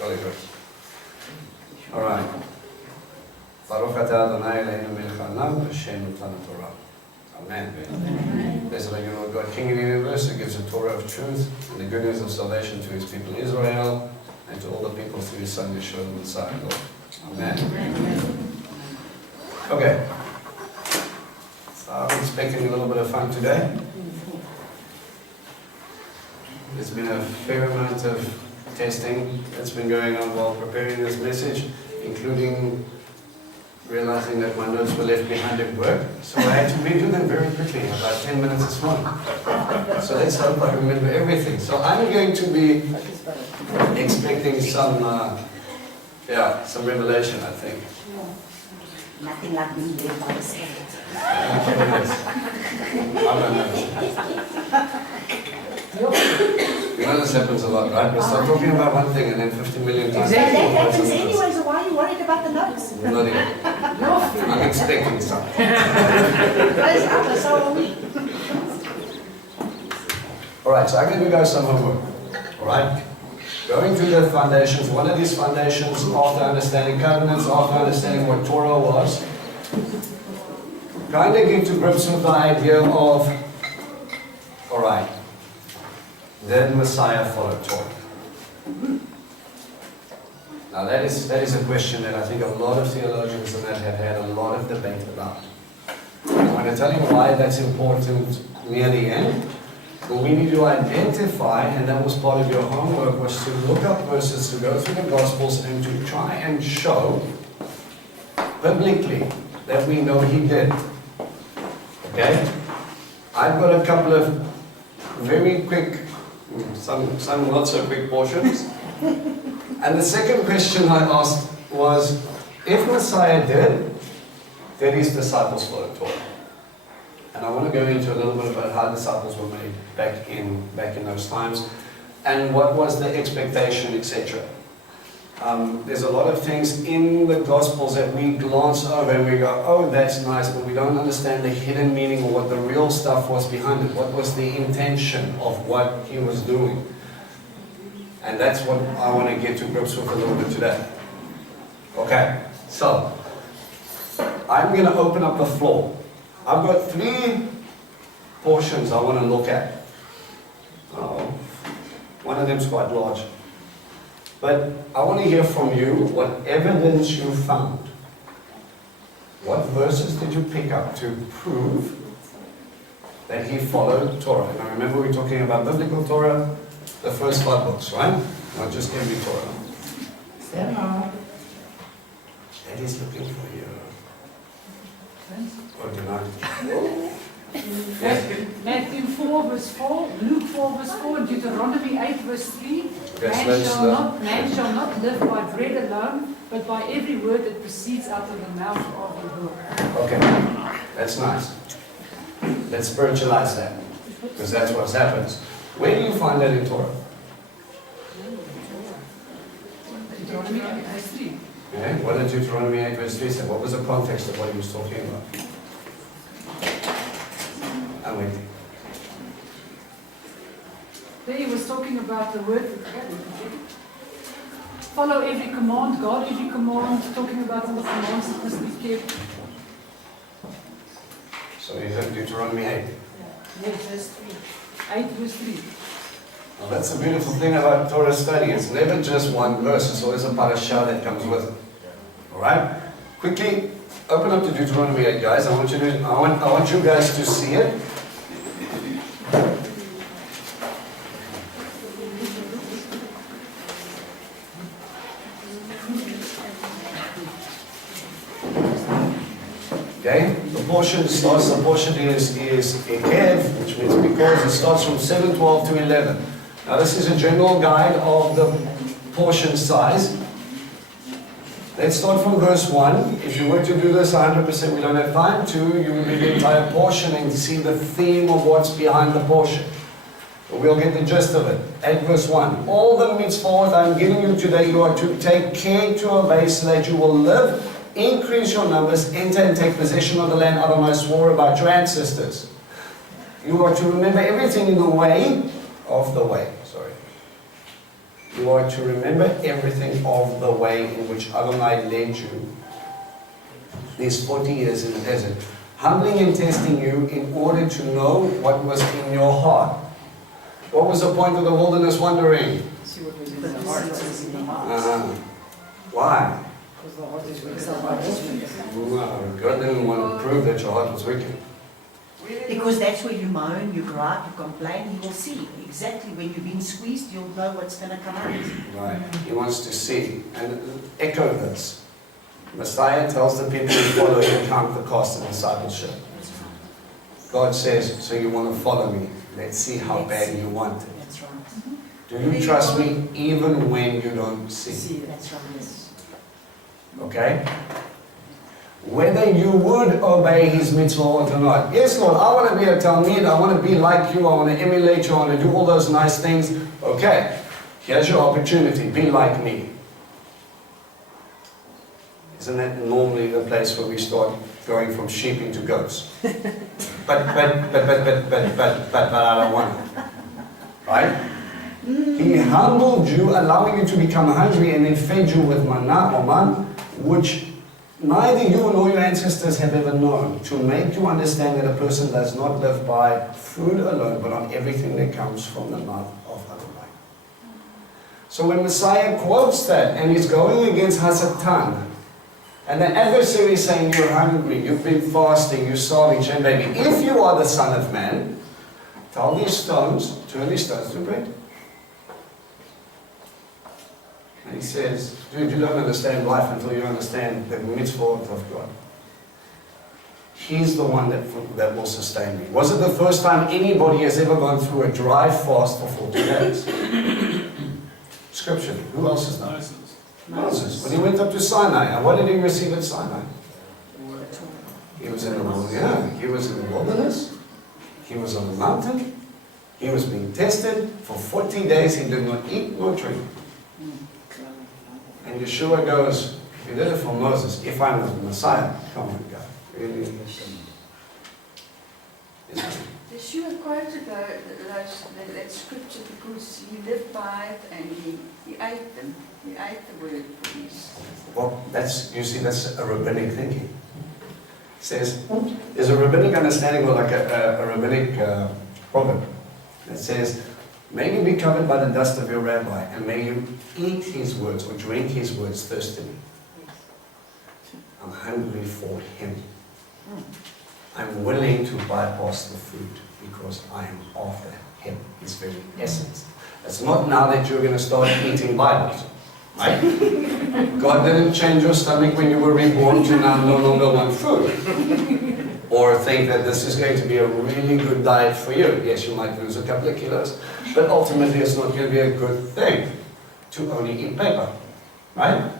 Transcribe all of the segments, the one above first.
Really good. All right. Baruch atah Adonai Eloheinu melech haolam v'shem natan Torah. Amen. Blessed are you, Lord God, King of the universe, who gives the Torah of truth and the good news of salvation to his people Israel and to all the people through his Son Yeshua the Messiah, Lord. Amen. Okay. So I'm expecting a little bit of fun today. There's been a fair amount of testing that's been going on while preparing this message, including realizing that my notes were left behind at work, so I had to redo them very quickly, about 10 minutes this morning. So let's hope I remember everything. So I'm going to be expecting some revelation, I think. Nothing like being led by the Spirit. You know this happens a lot, right? We start talking about one thing and then 50 million times. Exactly. That happens anyway, so why are you worried about the notes? Not even. I'm expecting something. So are we. Alright, so I'm going to give you guys some homework. Alright? Going through the foundations, one of these foundations, after understanding covenants, after understanding what Torah was, kind of get to grips with the idea of, alright, did Messiah follow Torah? Now that is a question that I think a lot of theologians and that have had a lot of debate about. I'm going to tell you why that's important near the end. But we need to identify, and that was part of your homework, was to look up verses, to go through the Gospels and to try and show biblically that we know he did. Okay? I've got a couple of very quick, some not so quick portions. And the second question I asked was, if Messiah did his disciples follow Torah? And I want to go into a little bit about how disciples were made back in those times, and what was the expectation, etc. There's a lot of things in the Gospels that we glance over and we go, oh, that's nice, but we don't understand the hidden meaning or what the real stuff was behind it. What was the intention of what he was doing? And that's what I want to get to grips with a little bit today. Okay, so I'm going to open up the floor. I've got 3 portions I want to look at. One of them's quite large. But I want to hear from you what evidence you found. What verses did you pick up to prove that he followed Torah? Now remember, we're talking about biblical Torah, the first 5 books, right? Not just every Torah. Yeah. Daddy's looking for you. Or do not. Matthew 4 verse 4, Luke 4 verse 4, Deuteronomy 8 verse 3. Man shall not live by bread alone, but by every word that proceeds out of the mouth of the Lord. Okay, that's nice. Let's spiritualize that, because that's what happens. Where do you find that in Torah? Deuteronomy 8 verse 3. Okay, what did Deuteronomy 8 verse 3 say? What was the context of what he was talking about? I'm waiting. There he was talking about the word. Follow every command, guard every command, talking about all the commands that must be kept. So you have Deuteronomy 8. Yes, verse 3. 8 verse 3. Well, that's the beautiful thing about Torah study. It's never just one verse, it's always a parasha that comes with it. Alright? Quickly, open up to Deuteronomy 8, guys. I want you guys to see it. Okay? The portion is Ekev, which means because. It starts from 7:12 to 11. Now this is a general guide of the portion size. Let's start from verse 1. If you were to do this 100%, we don't have time to, you will read the entire portion and see the theme of what's behind the portion. But we'll get the gist of it. At verse 1. All the mitzvot I'm giving you today, you are to take care to obey so that you will live, increase your numbers, enter and take possession of the land Adonai swore about your ancestors. You are to remember everything in the way of the way. You are to remember everything of the way in which Adonai led you these 40 years in the desert, humbling and testing you in order to know what was in your heart. What was the point of the wilderness wandering? See what was in the heart. Why? Because the heart is wicked. No, God didn't want to prove that your heart was wicked. Because that's where you moan, you gripe, you complain. He will see exactly when you've been squeezed, you'll know what's going to come out. Right. He wants to see and echo this. Messiah tells the people who follow him count the cost of discipleship. God says, so you want to follow me. Let's see how bad you want it. That's right. Do you trust me even when you don't see? That's right, yes. Okay? Whether you would obey his mitzvah or not. Yes, Lord, I want to be a Talmid, I want to be like you, I want to emulate you, I want to do all those nice things. Okay, here's your opportunity, be like me. Isn't that normally the place where we start going from sheep into goats? But I don't want it. Right? He humbled you, allowing you to become hungry, and then fed you with manna or man, which neither you nor your ancestors have ever known, to make you understand that a person does not live by food alone, but on everything that comes from the mouth of Adonai. So when Messiah quotes that, and he's going against Hasatan, and the adversary is saying, you're hungry, you've been fasting, you're starving, and baby, if you are the Son of Man, tell these stones, turn these stones to bread. And he says, dude, you don't understand life until you understand the mitzvah of God. He's the one that will sustain me. Was it the first time anybody has ever gone through a dry fast for 40 days? Scripture. Who else is that? Moses. When he went up to Sinai, and what did he receive at Sinai? He was in the wilderness. Yeah, he was in the wilderness. He was on the mountain. He was being tested. For 40 days he did not eat nor drink. And Yeshua goes, you did it for Moses. If I'm the Messiah, come on, God. Really? Yeshua quoted that scripture because he lived by it and he ate them. He ate the word for these. Well, you see, that's a rabbinic thinking. It says, there's a rabbinic understanding, or like a rabbinic proverb that says, may you be covered by the dust of your rabbi, and may you eat his words or drink his words thirstily. I'm hungry for him. I'm willing to bypass the food because I am after him, his very essence. It's not now that you're going to start eating Bibles. Right? God didn't change your stomach when you were reborn to now no longer want food. Or think that this is going to be a really good diet for you. Yes, you might lose a couple of kilos, but ultimately it's not going to be a good thing to only eat paper. Right?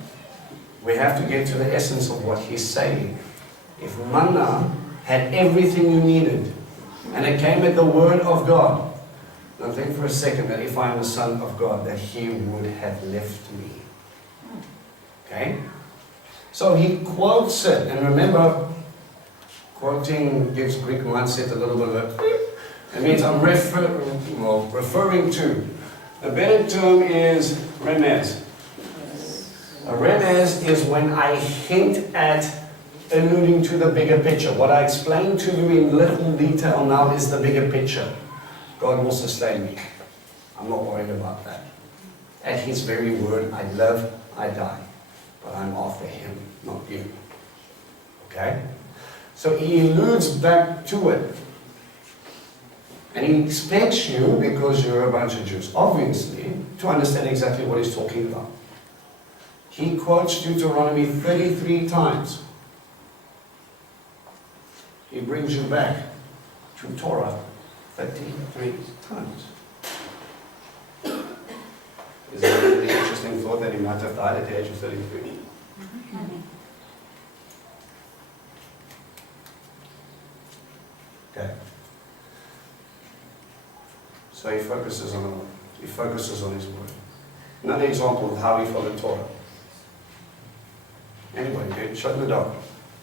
We have to get to the essence of what he's saying. If manna had everything you needed, and it came at the word of God, don't think for a second that if I'm the Son of God, that he would have left me. Okay? So he quotes it, and remember, quoting gives Greek mindset a little bit of a... It means I'm referring to. The better term is remez. A remez is when I hint at alluding to the bigger picture. What I explained to you in little detail now is the bigger picture. God will sustain me. I'm not worried about that. At his very word, I live, I die. But I'm after him, not you. Okay? So he alludes back to it. And he expects you, because you're a bunch of Jews, obviously, to understand exactly what he's talking about. He quotes Deuteronomy 33 times. He brings you back to Torah 33 times. Is it a really interesting thought that he might have died at the age of 33? Okay. So he focuses on his word. Another example of how he followed Torah. Anybody, okay? Shut the door.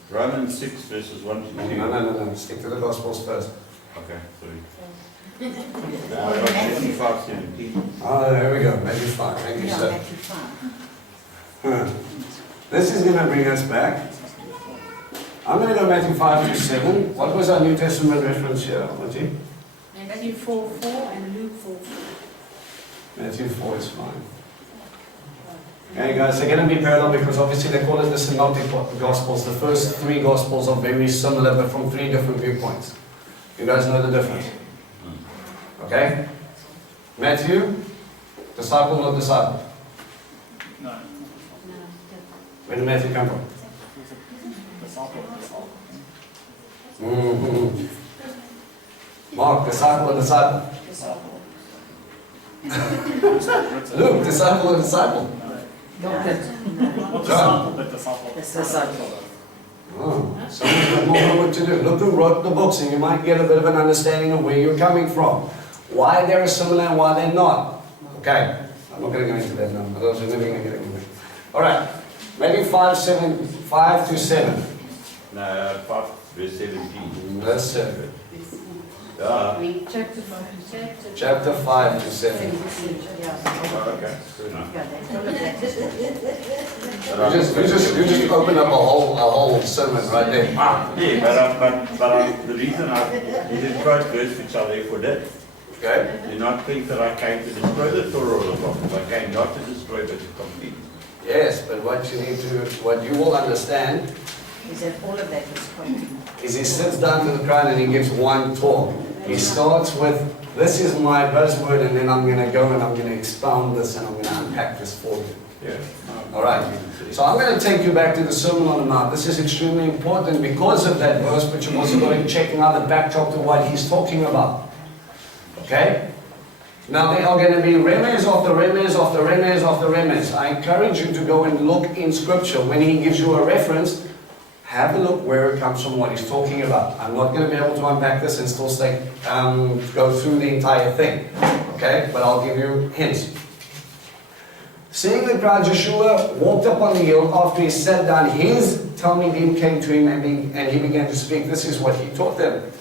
Romans 6 verses 1 to 2. No. Stick to the Gospels first. Okay, sorry. Matthew. 55:17. Oh, there we go. Matthew 5. Thank you, Yeah, sir. Matthew 5. This is going to bring us back. I'm going to go Matthew 5 to 7. What was our New Testament reference here, Monty? Matthew 4:4 and Luke 4:4. Matthew 4 is fine. Okay, guys, they're going to be parallel because obviously they call it the Synoptic Gospels. The first 3 Gospels are very similar, but from 3 different viewpoints. You guys know the difference? Okay? Matthew, disciple, not disciple. Where did Matthew come from? Mark, disciple or disciple? Luke, disciple or disciple? John. It's disciple. Oh, someone's got more homework to do. Look who wrote the books and you might get a bit of an understanding of where you're coming from. Why they're similar and why they're not. Okay, I'm not going to go into that now, but those are never going to get anywhere. Alright, maybe 5 to 7. No, 5 verse 17. Verse 7. Chapter 5 Chapter 5 to to 7. 7. Oh, okay, good enough. Yeah, that's all of that. You just open up a whole sermon right there. Yeah, but the reason he didn't quote verse which I therefore did. Okay? Do not think that I came to destroy the Torah or the prophets. I came not to destroy but to complete. Yes, but what you will understand Is that all of that was quoting? is he sits down to the crowd and he gives one talk. He starts with, this is my buzzword, and then I'm going to go and I'm going to expound this and I'm going to unpack this for you. Yeah. Alright, so I'm going to take you back to the Sermon on the Mount. This is extremely important because of that verse, but you've also got to check now the backdrop to what he's talking about. Okay? Now there are going to be remes after remes after remes after remes. I encourage you to go and look in Scripture. When he gives you a reference, have a look where it comes from, what he's talking about. I'm not going to be able to unpack this and still go through the entire thing. Okay? But I'll give you hints. Seeing the crowd, Yeshua walked up on the hill. After he sat down, his Talmidim came to him and he began to speak. This is what he taught them.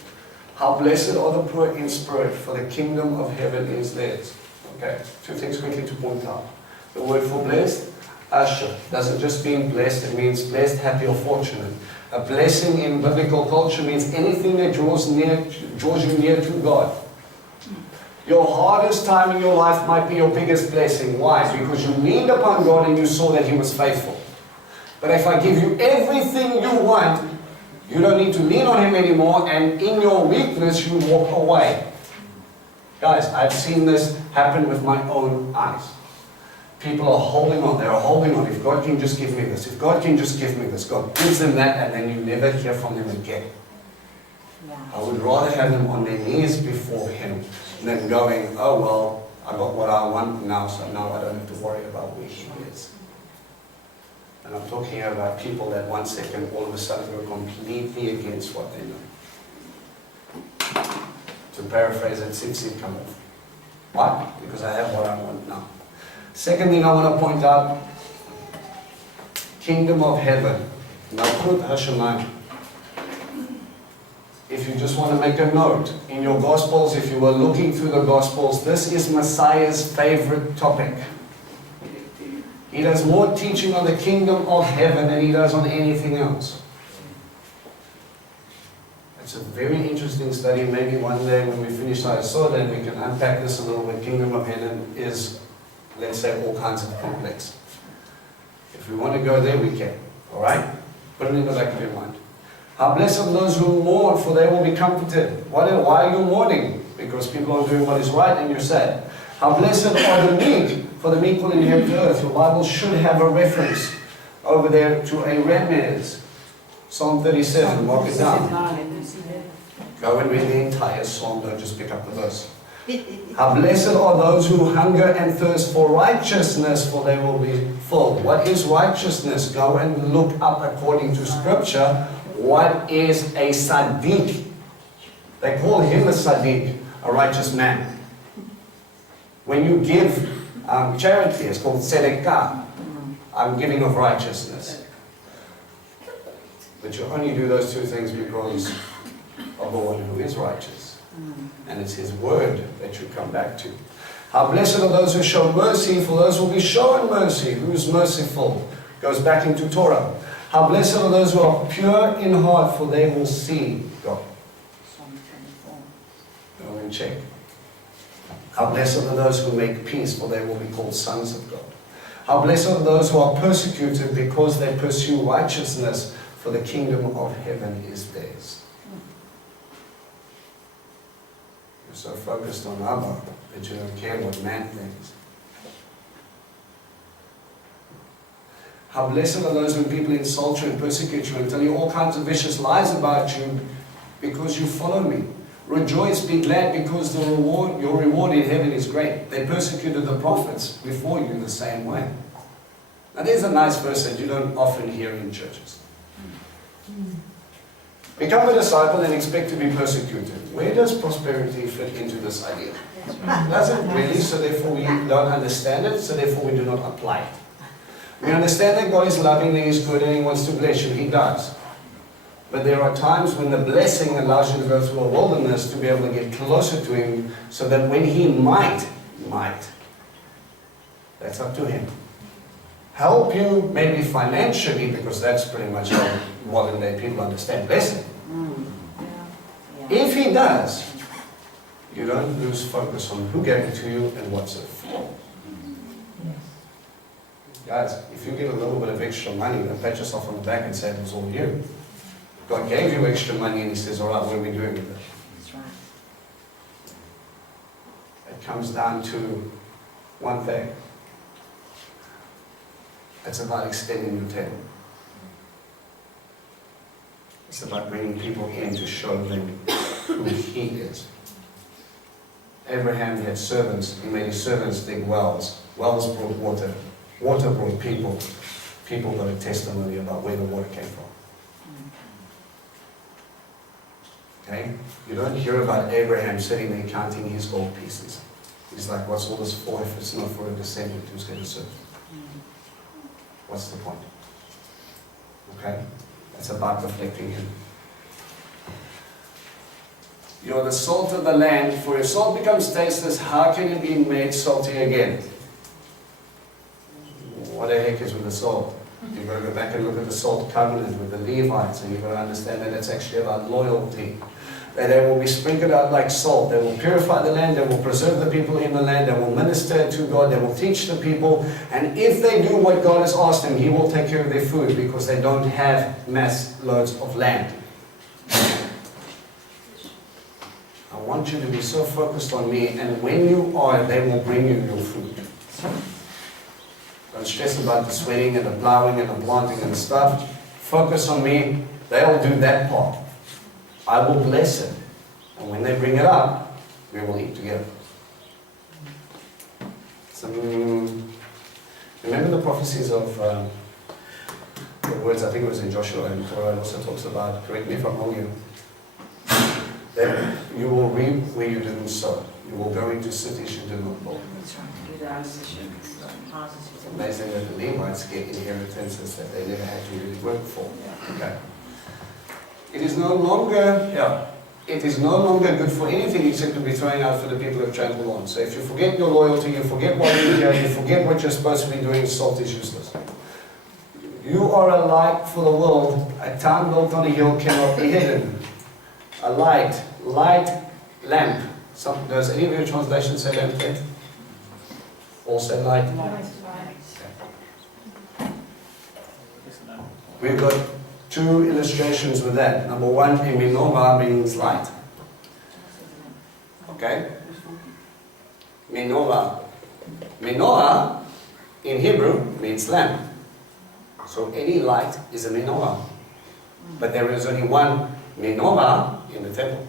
How blessed are the poor in spirit, for the kingdom of heaven is theirs. Okay, 2 things quickly to point out. The word for blessed, asher, doesn't just mean blessed, it means blessed, happy or fortunate. A blessing in biblical culture means anything that draws you near to God. Your hardest time in your life might be your biggest blessing. Why? Because you leaned upon God and you saw that He was faithful. But if I give you everything you want, you don't need to lean on Him anymore, and in your weakness you walk away. Guys, I've seen this happen with my own eyes. People are holding on, they're holding on. If God can just give me this, if God can just give me this, God gives them that, and then you never hear from them again. I would rather have them on their knees before Him than going, oh well, I got what I want now, so now I don't have to worry about where He is. And I'm talking about people that 1 second all of a sudden go completely against what they know. To paraphrase it, 6 feet come off. Why? Because I have what I want now. Second thing I want to point out, kingdom of heaven. Malchut Hashemayim. If you just want to make a note, in your Gospels, if you were looking through the Gospels, this is Messiah's favorite topic. He does more teaching on the kingdom of heaven than he does on anything else. It's a very interesting study. Maybe one day when we finish our Soda and we can unpack this a little bit. Kingdom of heaven is, let's say, all kinds of complex. If we want to go there, we can. Alright? Put it in the back of your mind. How blessed are those who mourn, for they will be comforted. Why are you mourning? Because people are doing what is right and you're sad. How blessed are the meek, for the meek will inherit the earth. Your Bible should have a reference over there to a remes. Psalm 37, mark it down. Go and read the entire psalm, don't just pick up the verse. How blessed are those who hunger and thirst for righteousness, for they will be filled. What is righteousness? Go and look up according to Scripture. What is a Sadiq? They call him a Sadiq, a righteous man. When you give charity, it's called tzedakah. I'm giving of righteousness. But you only do those 2 things because of the one who is righteous. And it's His word that you come back to. How blessed are those who show mercy, for those will be shown mercy. Who is merciful? Goes back into Torah. How blessed are those who are pure in heart, for they will see God. Psalm 24. Go and check. How blessed are those who make peace, for they will be called sons of God. How blessed are those who are persecuted because they pursue righteousness, for the kingdom of heaven is theirs. You're so focused on Abba that you don't care what man thinks. How blessed are those when people insult you and persecute you and tell you all kinds of vicious lies about you because you follow me. Rejoice, be glad, because your reward in heaven is great. They persecuted the prophets before you the same way. Now there's a nice verse that you don't often hear in churches. Become a disciple and expect to be persecuted. Where does prosperity fit into this idea? Doesn't really, so therefore we don't understand it, so therefore we do not apply it. We understand that God is loving and He is good and He wants to bless you. He does. But there are times when the blessing allows you to go through a wilderness to be able to get closer to Him, so that when He might, that's up to Him, help you maybe financially, because that's pretty much how modern day people understand blessing. If He does, you don't lose focus on who gave it to you and what's it for. Guys, if you get a little bit of extra money, don't pat yourself on the back and say it was all you. God gave you extra money and He says, all right, what are we doing with it? That's right. It comes down to one thing. It's about extending your table. It's about bringing people in to show them who He is. Abraham had servants. He made his servants dig wells. Wells brought water. Water brought people. People got a testimony about where the water came from. Okay? You don't hear about Abraham sitting there counting his gold pieces. He's like, what's all this for if it's not for a descendant who's going to serve? What's the point? Okay? It's about reflecting Him. You're the salt of the land, for if salt becomes tasteless, how can it be made salty again? What the heck is with the salt? You've got to go back and look at the salt covenant with the Levites, and you've got to understand that it's actually about loyalty. That they will be sprinkled out like salt. They will purify the land, they will preserve the people in the land, they will minister to God, they will teach the people, and if they do what God has asked them, He will take care of their food, because they don't have mass loads of land. I want you to be so focused on me, and when you are, they will bring you your food. Don't stress about the sweating and the plowing and the planting and the stuff. Focus on me. They'll do that part. I will bless it. And when they bring it up, we will eat together. So, remember the prophecies of the words, I think it was in Joshua, and Torah also talks about, correct me if I'm wrong here, that you will reap where you didn't sow. You will go into cities you did not build. That's right. It's amazing that the Levites get inheritances that they never had to really work for. Okay. It is no longer good for anything except to be thrown out for the people who have trampled on. So if you forget your loyalty, you forget why you're here, you forget what you're supposed to be doing, salt is useless. You are a light for the world. A town built on a hill cannot be hidden. A light, lamp. Does any of your translations say lamp there? All say light. We've got two illustrations with that. Number one, a menorah means light. Okay? Menorah. Menorah in Hebrew means lamp. So any light is a menorah. But there is only one menorah in the temple.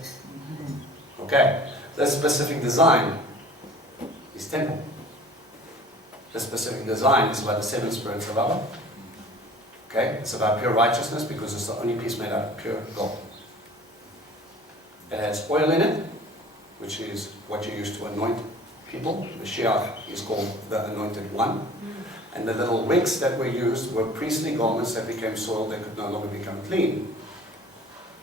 Okay? The specific design is temple. The specific design is about the seven spirits of Abba. Okay? It's about pure righteousness because it's the only piece made out of pure gold. It has oil in it, which is what you use to anoint people. Mashiach is called the Anointed One. And the little wicks that were used were priestly garments that became soiled, they could no longer become clean.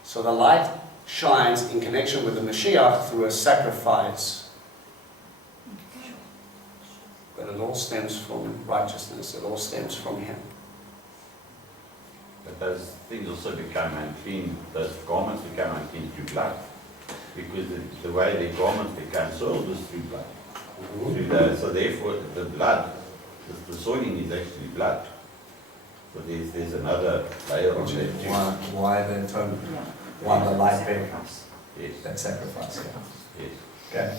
So the light shines in connection with the Mashiach through a sacrifice. But it all stems from righteousness. It all stems from Him. But those things also become unclean, those garments become unclean through blood. Because the way the garments become soiled was through blood. So therefore the blood, the soiling is actually blood. So there's another layer on there too. Why the term, why the light bearing? Yes. That sacrifice. Yes. Okay.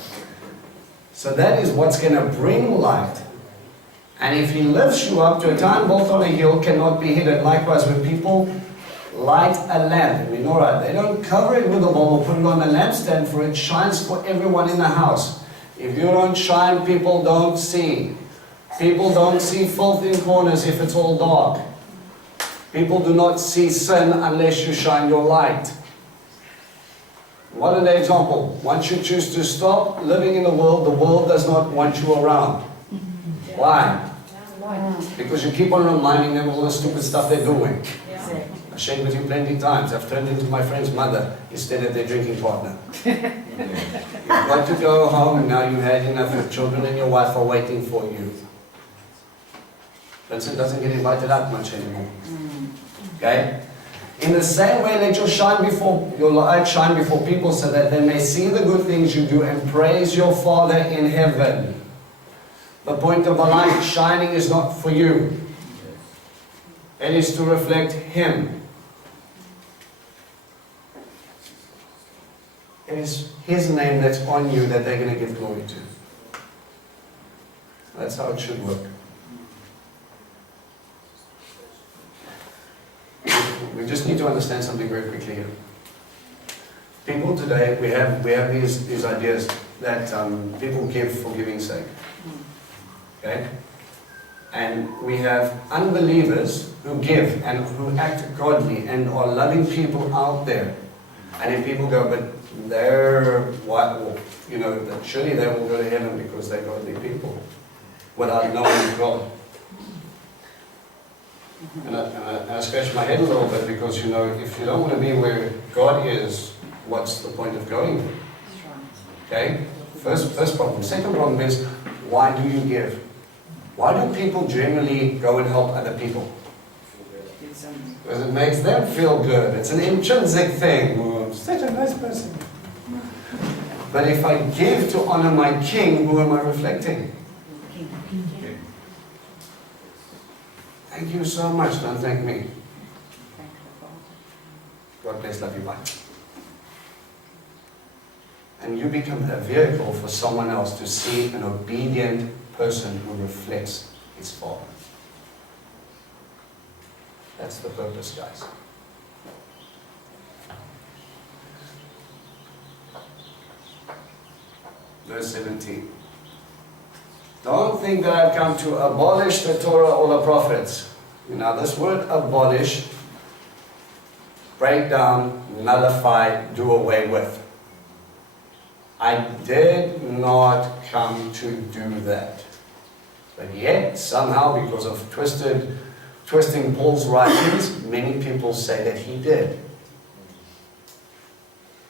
So that is what's going to bring light. And if He lifts you up to a time both on a hill cannot be hidden. Likewise, when people light a lamp in menorah, they don't cover it with a bulb or put it on a lampstand, for it shines for everyone in the house. If you don't shine, people don't see. People don't see filth in corners if it's all dark. People do not see sin unless you shine your light. What an example. Once you choose to stop living in the world does not want you around. Why? Because you keep on reminding them of all the stupid stuff they're doing. I've shared with you plenty of times. I've turned into my friend's mother instead of their drinking partner. You've got to go home now. You've had enough. Your children and your wife are waiting for you. Vincent doesn't get invited out much anymore. Okay? In the same way, let your light shine before people, so that they may see the good things you do and praise your Father in heaven. The point of the light shining is not for you. It is to reflect Him. It is His name that's on you that they're going to give glory to. That's how it should work. We just need to understand something very quickly here. People today, we have these ideas that people give for giving's sake. Okay? And we have unbelievers who give and who act godly and are loving people out there. And if people go, but they're what? Well, you know, that surely they will go to heaven because they're godly people, without knowing God. And I scratch my head a little bit, because, you know, if you don't want to be where God is, what's the point of going? Okay? First problem. Second problem is, why do you give? Why do people generally go and help other people? Because it makes them feel good. It's an intrinsic thing. Oh, I'm such a nice person. But if I give to honor my King, who am I reflecting? Thank you so much. Don't thank me. God bless, love you, bye. And you become a vehicle for someone else to see an obedient person who reflects his Father. That's the purpose, guys. Verse 17. Don't think that I've come to abolish the Torah or the prophets. Now, this word abolish, break down, nullify, do away with. I did not come to do that. But yet, somehow, because of twisting Paul's writings, many people say that he did.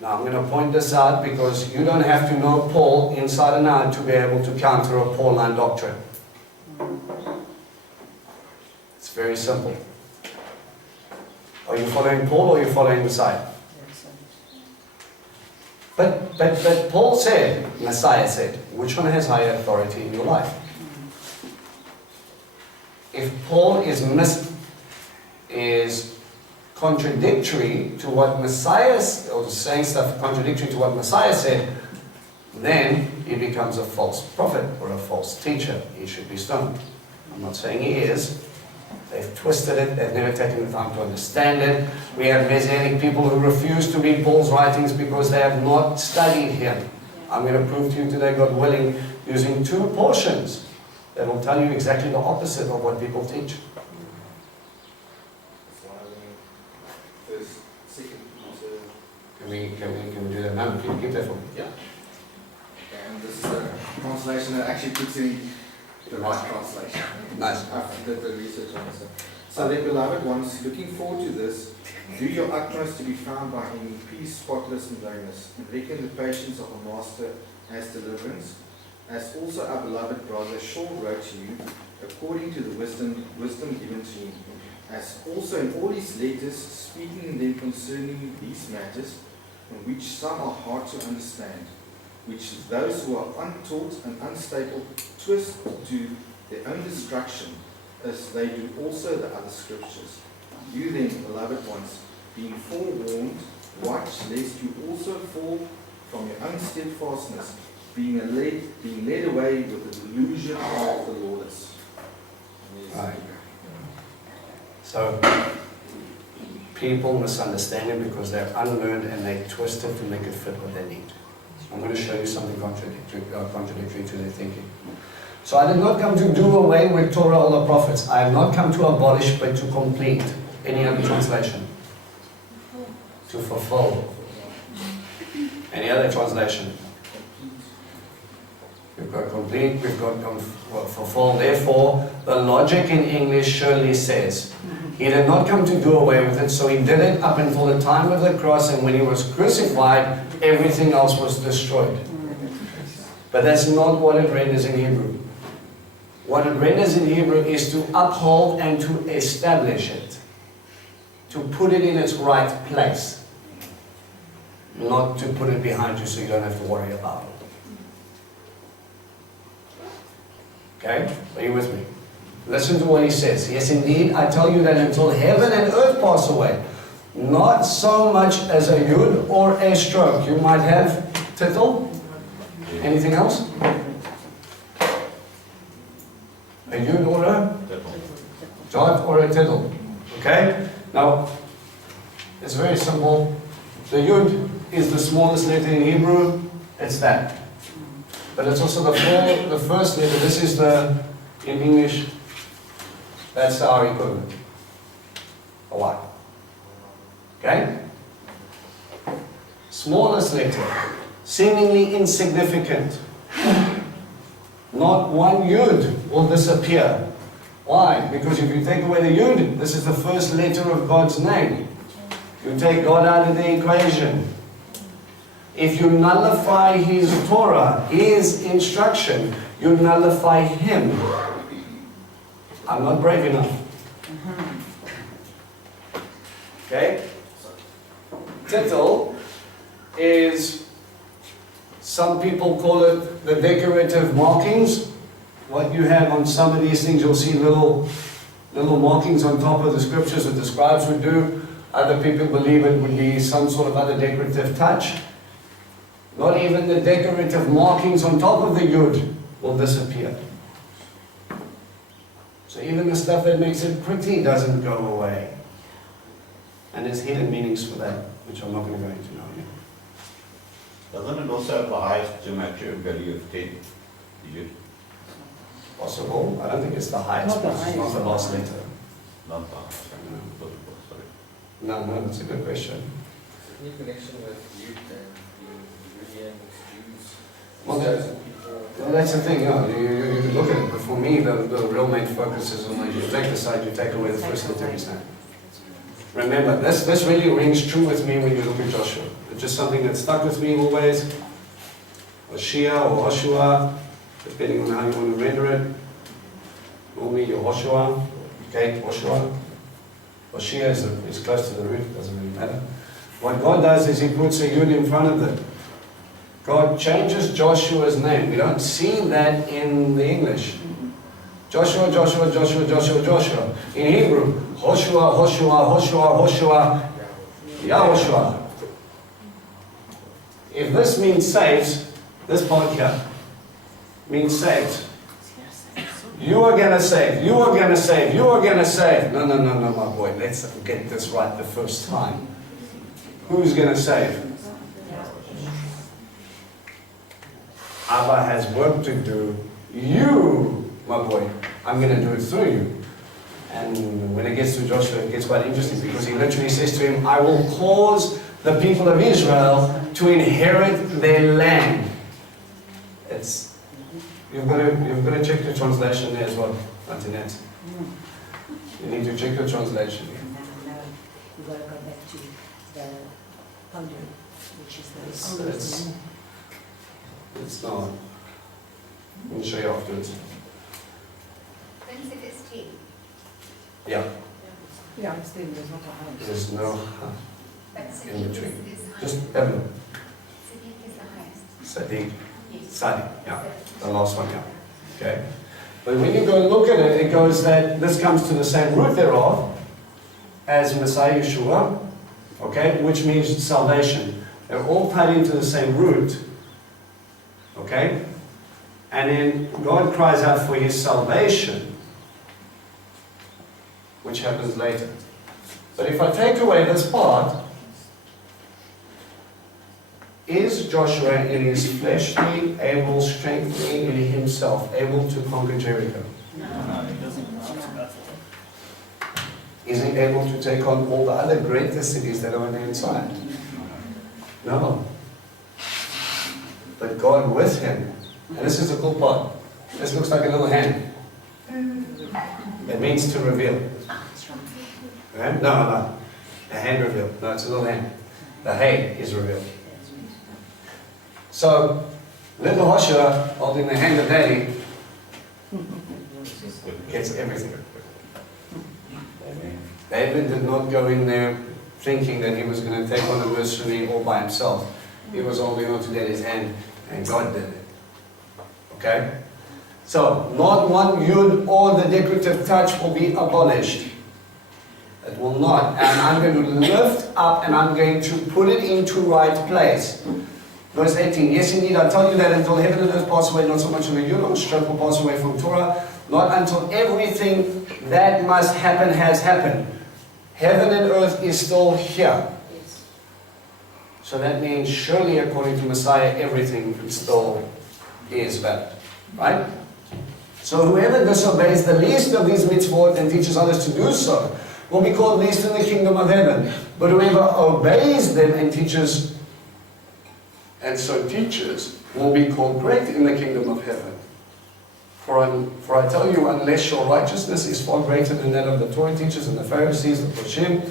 Now, I'm going to point this out, because you don't have to know Paul inside and out to be able to counter a Pauline doctrine. It's very simple. Are you following Paul, or are you following Messiah? But Paul said, Messiah said, which one has higher authority in your life? If Paul is contradictory to what Messiah, or saying stuff contradictory to what Messiah said, then he becomes a false prophet or a false teacher. He should be stoned. I'm not saying he is. They've twisted it. They've never taken the time to understand it. We have Messianic people who refuse to read Paul's writings because they have not studied him. I'm going to prove to you today, God willing, using 2 portions that will tell you exactly the opposite of what people teach. Can we do that now? Can you keep that for me? Yeah. And this is a translation that actually puts in the right translation. Nice. I did the research on this. So then, beloved ones, looking forward to this, Do your utmost to be found by him in peace, spotless and blameless, and reckon the patience of a master as deliverance, as also our beloved brother Shaul wrote to you, according to the wisdom given to him, as also in all his letters, speaking in them concerning these matters, on which some are hard to understand, which those who are untaught and unstable twist to their own destruction, as they do also the other scriptures. You then, beloved ones, being forewarned, watch lest you also fall from your own steadfastness, being led away with the delusion of the lawless. Right. So, people misunderstand it because they're unlearned and they twist it to make it fit what they need. I'm going to show you something contradictory to their thinking. So I did not come to do away with Torah or the prophets. I have not come to abolish but to complete. Any other translation? To fulfill. Any other translation? We've got complete, we've got fulfill. Therefore, the logic in English surely says, he did not come to do away with it, so he did it up until the time of the cross, and when he was crucified, everything else was destroyed. But that's not what it renders in Hebrew. What it renders in Hebrew is to uphold and to establish it. To put it in its right place. Not to put it behind you so you don't have to worry about it. Okay? Are you with me? Listen to what he says. Yes, indeed, I tell you that until heaven and earth pass away, not so much as a yud or a stroke. You might have tittle. Anything else? A yud or a jot or a tittle. Okay? Now, it's very simple. The yud is the smallest letter in Hebrew. It's that. But it's also the first letter. This is in English, that's our equivalent. A Y. Okay? Smallest letter. Seemingly insignificant. Not one yud will disappear. Why? Because if you take away the yud, this is the first letter of God's name. You take God out of the equation. If you nullify His Torah, His instruction, you nullify Him. I'm not brave enough. Okay? Tittle is, some people call it the decorative markings. What you have on some of these things, you'll see little markings on top of the scriptures that the scribes would do. Other people believe it would be some sort of other decorative touch. Not even the decorative markings on top of the yud will disappear. So even the stuff that makes it pretty doesn't go away. And there's hidden meanings for that, which I'm not going to go into now. Doesn't it also have the highest geometric value of 10? The yud? Possible. I don't think it's the highest, but it's not the last letter. Not the highest. Sorry. No, that's a good question. Any connection with youth and the Judean Jews? Well, that's the thing, yeah. You can look at it, but for me, the real main focus is on you take the side, you take away the first letter of name. Remember, this really rings true with me when you look at Joshua. It's just something that stuck with me always. Hoshea or Joshua, depending on how you want to render it. Normally, Yehoshua, okay, Joshua. Hoshea is close to the root, doesn't really matter. What God does is He puts a yud in front of it. God changes Joshua's name. We don't see that in the English. Joshua, Joshua, Joshua, Joshua, Joshua. In Hebrew, Hoshua, Hoshua, Hoshua, Hoshua, Yahoshua. If this means saves, this part here means saves. You are going to save, you are going to save, you are going to save. No, my boy, let's get this right the first time. Who's going to save? Abba has work to do. You, my boy, I'm going to do it through you. And when it gets to Joshua, it gets quite interesting because he literally says to him, I will cause the people of Israel to inherit their land. You've got to check the translation there as well, Antoinette. You need to check the translation. We've got to go back to the podium, which is the It's not. We'll show you afterwards. When is it it's tea? Yeah, Yeah, it's still, there's not a house. there's no But in Sadiq between. is high. Just have a look. Sadiq is the highest. Sadiq. Yes. Sadi, yeah. The last one, yeah. Okay. But when you go and look at it, it goes that this comes to the same root thereof as Messiah Yeshua, okay, which means salvation. They're all tied into the same root, okay? And then God cries out for his salvation, which happens later. But if I take away this part, is Joshua in his fleshly, able, strengthening in himself, able to conquer Jericho? Is he able to take on all the other greater cities that are on the inside? No. But God with him. And this is the cool part. This looks like a little hand. It means to reveal. Okay? No. A hand reveal. No, it's a little hand. The hay is revealed. So, little Joshua holding the hand of Daddy gets everything. David did not go in there thinking that he was going to take on a mercenary all by himself. He was holding on to Daddy's hand, and God did it. Okay? So, not one yud or the decorative touch will be abolished. It will not. And I'm going to lift up and I'm going to put it into right place. Verse 18, yes indeed, I tell you that until heaven and earth pass away, not so much of a yud or a stroke will pass away from Torah, not until everything that must happen has happened. Heaven and earth is still here. So that means surely according to Messiah, everything still is valid. Right? So whoever disobeys the least of these mitzvot and teaches others to do so will be called least in the kingdom of heaven. But whoever obeys them and teaches will be called great in the kingdom of heaven. For I tell you, unless your righteousness is far greater than that of the Torah teachers and the Pharisees, the Pashim,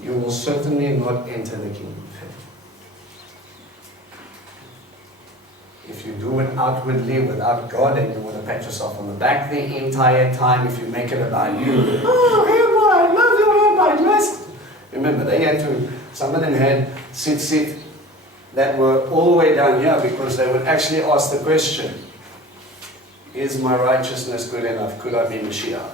you will certainly not enter the kingdom of heaven. If you do it outwardly without God and you want to pat yourself on the back the entire time, if you make it about you, oh, Rabbi, I love you, Rabbi, blessed. Remember, they had to, some of them had sit that were all the way down here because they would actually ask the question, is my righteousness good enough? Could I be Mashiach?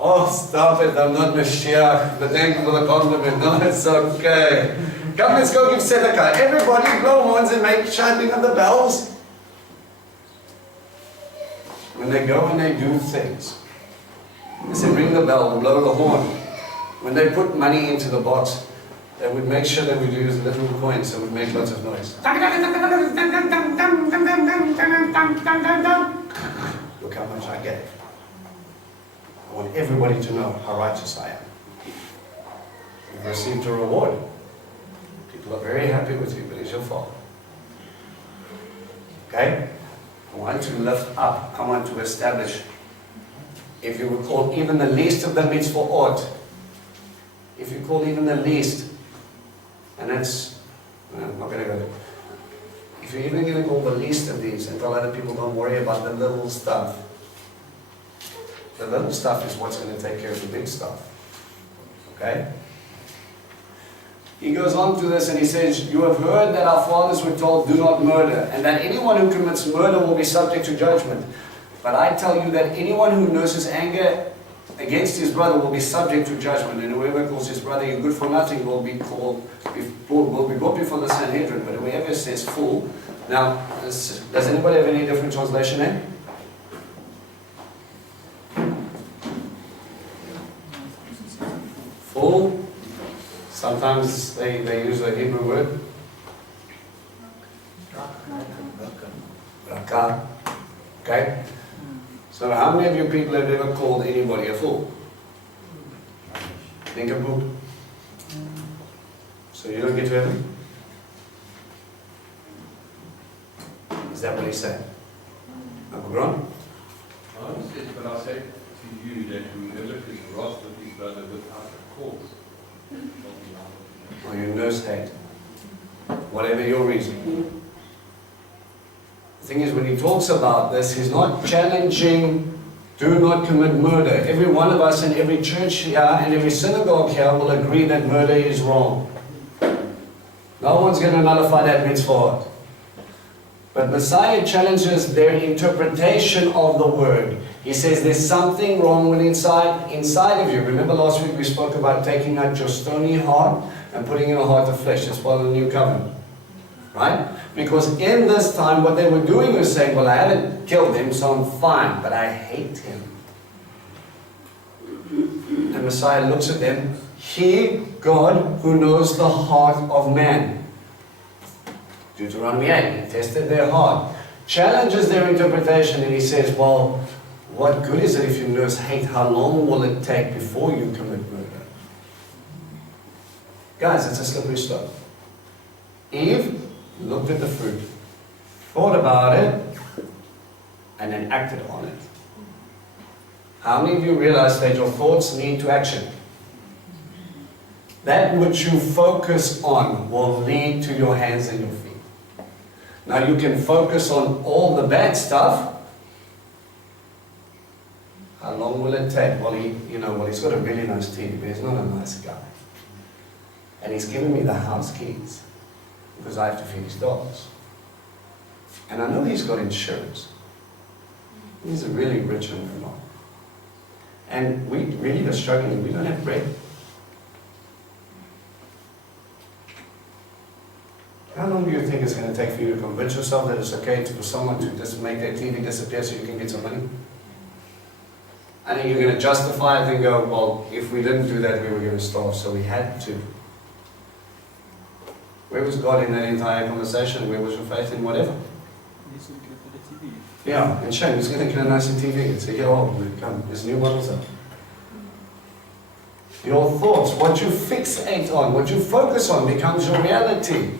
Oh, stop it, I'm not Mashiach, but thank you for the compliment. No, it's okay. Come, let's go give tzedakah. Everybody blow horns and make shouting of the bells. When they go and they do things, they say ring the bell, blow the horn. When they put money into the box, they would make sure they would use little coins that would make lots of noise. Look how much I gave. I want everybody to know how righteous I am. You've received a reward. People are very happy with you, but it's your fault. Okay? I want to lift up. I want to establish. If you would call even the least of them mitzvah ought, if you call even the least, and that's, I'm not going to go there. If you're even going to call the least of these and tell other people don't worry about the little stuff, the little stuff is what's going to take care of the big stuff. Okay? He goes on to this and he says, you have heard that our fathers were told, do not murder, and that anyone who commits murder will be subject to judgment. But I tell you that anyone who nurses anger against his brother will be subject to judgment, and whoever calls his brother you good for nothing will be brought before the Sanhedrin. But whoever says fool, now, does anybody have any different translation there? Fool. Sometimes they use a Hebrew word. Raka. Okay? So how many of you people have ever called anybody a fool? Think of book. So you don't get to heaven? Is that what he said? Uncle Gron? But I say to you that whoever is wrath with his brother without a cause Or you nurse hate. Whatever your reason. The thing is, when he talks about this, he's not challenging, do not commit murder. Every one of us in every church here and every synagogue here will agree that murder is wrong. No one's going to nullify that mitzvah. But Messiah challenges their interpretation of the word. He says there's something wrong with inside of you. Remember last week we spoke about taking out your stony heart and putting in a heart of flesh. That's part of the new covenant. Right? Because in this time what they were doing was saying, well, I haven't killed him, so I'm fine, but I hate him. And Messiah looks at them. He, God, who knows the heart of man. Deuteronomy 8, he tested their heart. Challenges their interpretation, and he says, well, what good is it if you nurse hate? How long will it take before you commit murder? Guys, it's a slippery slope. Eve looked at the fruit, thought about it, and then acted on it. How many of you realize that your thoughts lead to action? That which you focus on will lead to your hands and your feet. Now you can focus on all the bad stuff. How long will it take? Well, he's got a really nice TV, but he's not a nice guy. And he's given me the house keys because I have to feed his dogs. And I know he's got insurance. He's a really rich man. And we really are struggling. We don't have bread. How long do you think it's going to take for you to convince yourself that it's okay for someone to just make their TV disappear so you can get some money? And then you're going to justify it and go, well, if we didn't do that, we were going to starve, so we had to. Where was God in that entire conversation? Where was your faith in whatever? He's going to put a TV. Yeah, and Shane, he's going to get a nice TV and say, yeah, oh, come, there's new models up. Your thoughts, what you fixate on, what you focus on becomes your reality.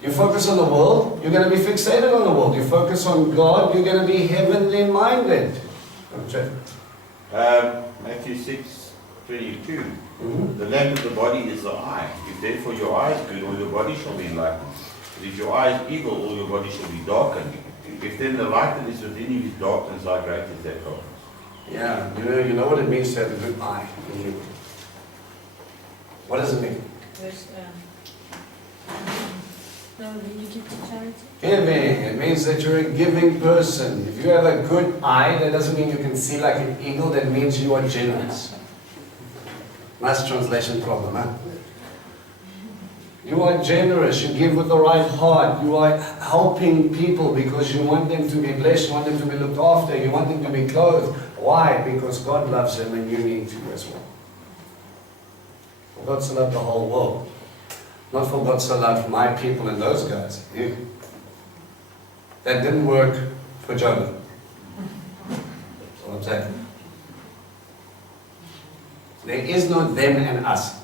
You focus on the world, you're going to be fixated on the world. You focus on God, you're going to be heavenly minded. Okay. Matthew 6:22. The lamp of the body is the eye. If therefore your eye is good, all your body shall be enlightened. But if your eye is evil, all your body shall be darkened. If then the light that is within you is darkness, how great is that darkness? Yeah, you know what it means to have a good eye in you. What does it mean? You give to charity? Giving. It means that you're a giving person. If you have a good eye, that doesn't mean you can see like an eagle. That means you are generous. Nice translation problem, huh? You are generous. You give with the right heart. You are helping people because you want them to be blessed. You want them to be looked after. You want them to be clothed. Why? Because God loves them and you need to as well. For God so loved the whole world. Not for God so loved my people and those guys. That didn't work for Jonah. That's what I'm saying. There is no them and us.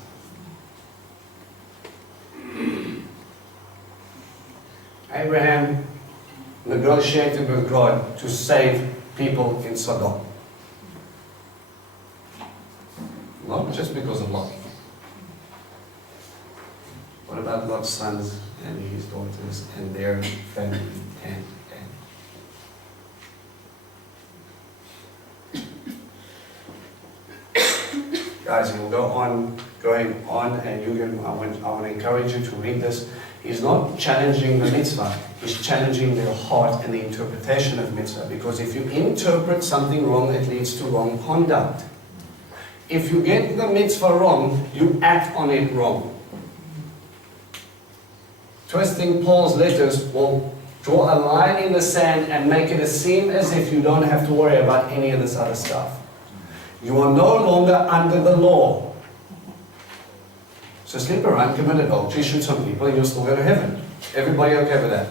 Abraham negotiated with God to save people in Sodom. Not just because of Lot. What about Lot's sons and his daughters and their family and guys, we'll go on, going on, and I want to encourage you to read this. He's not challenging the mitzvah. He's challenging their heart and the interpretation of mitzvah. Because if you interpret something wrong, it leads to wrong conduct. If you get the mitzvah wrong, you act on it wrong. Twisting Paul's letters will draw a line in the sand and make it seem as if you don't have to worry about any of this other stuff. You are no longer under the law. So sleep around, commit adultery, shoot some people, and you'll still go to heaven. Everybody okay with that?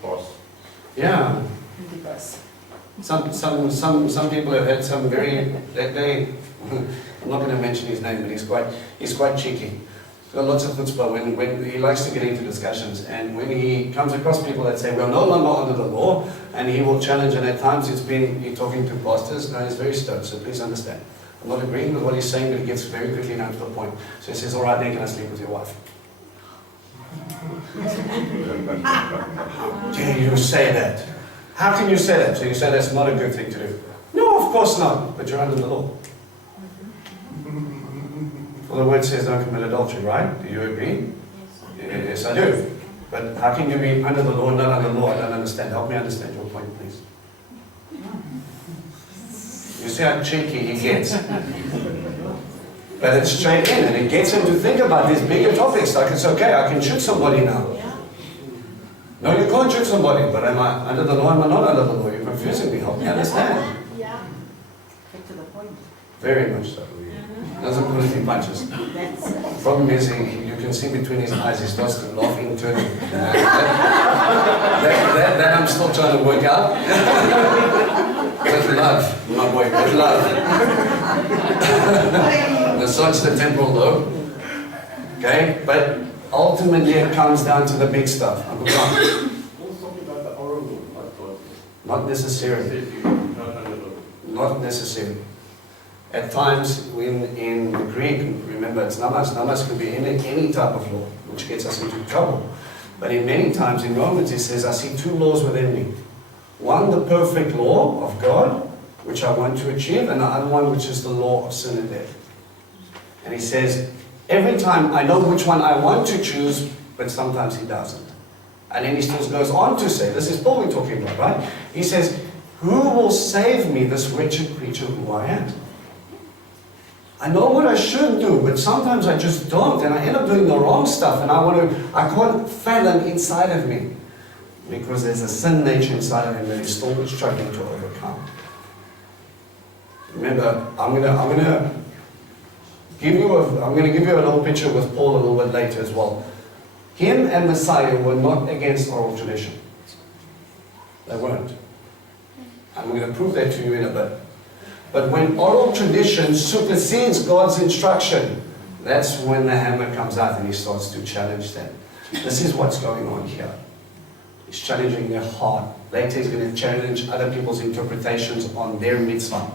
Boss. Yeah. Some people have had some very, I'm not going to mention his name, but he's quite cheeky. He's got lots of chutzpah when he likes to get into discussions, and when he comes across people that say, we're no longer under the law, and he will challenge, and at times he's talking to pastors, no, he's very stoked, so please understand. I'm not agreeing with what he's saying, but he gets very quickly down to the point. So he says, all right, then can I sleep with your wife? Dare you say that? How can you say that? So you say that's not a good thing to do. No, of course not, but you're under the law. Well, the word says don't commit adultery, right? Do you agree? Yes, I do. But how can you be under the law and not under the law? I don't understand. Help me understand your point, please. You see how cheeky he gets. But it's straight in, and it gets him to think about these bigger topics, like it's okay, I can shoot somebody now. No, you can't shoot somebody, but am I under the law, am I not under the law? You're confusing me, help me understand. Yeah. Get to the point. Very much so. Doesn't pull any punches. Problem is, you can see between his eyes, he starts to laugh internally. That I'm still trying to work out. With love, my boy, with love. Massage the temple lobe. Okay? But ultimately it comes down to the big stuff. Not necessarily. Not necessarily. At times, in the Greek, remember it's namas. Namas could be any type of law, which gets us into trouble. But in many times in Romans, he says, I see two laws within me. One, the perfect law of God, which I want to achieve, and the other one, which is the law of sin and death. And he says, every time I know which one I want to choose, but sometimes he doesn't. And then he still goes on to say, this is Paul we're talking about, right? He says, who will save me, this wretched creature who I am? I know what I should do, but sometimes I just don't, and I end up doing the wrong stuff, and I can't fathom inside of me, because there's a sin nature inside of him that he's still struggling to overcome. Remember, I'm gonna give you a little picture with Paul a little bit later as well. Him and Messiah were not against oral tradition. They weren't. I'm going to prove that to you in a bit. But when oral tradition supersedes God's instruction, that's when the hammer comes out and he starts to challenge them. This is what's going on here. He's challenging their heart. Later he's going to challenge other people's interpretations on their mitzvah.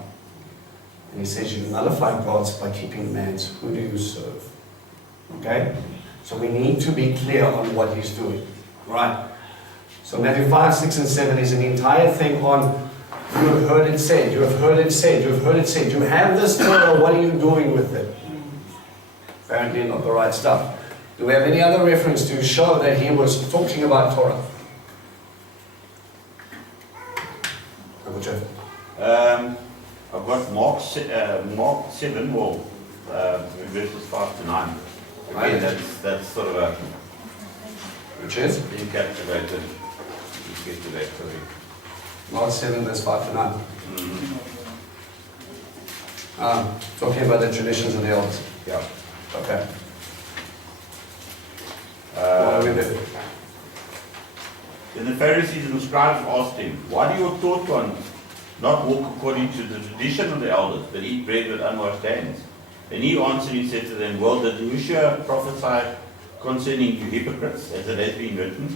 And he says, you nullify God's by keeping man's. Who do you serve? Okay? So we need to be clear on what he's doing. Right? So Matthew 5, 6, and 7 is an entire thing on you have heard it said, you have heard it said, you have heard it said. You have this Torah, what are you doing with it? Apparently not the right stuff. Do we have any other reference to show that he was talking about Torah? Uncle Jeff. I've got Mark 7, well, verses 5 to 9. Again, that's sort of a... Which is? Encapsulated. Let's get to that, sorry. Mark 7, verse 5 to 9. Mm-hmm. Talking about the traditions of the elders. Yeah. Okay. What are we doing? Then the Pharisees and the scribes asked him, why do your taught ones not walk according to the tradition of the elders, but eat bread with unwashed hands? And he answered and said to them, well, did Yeshua prophesy concerning you hypocrites, as it has been written?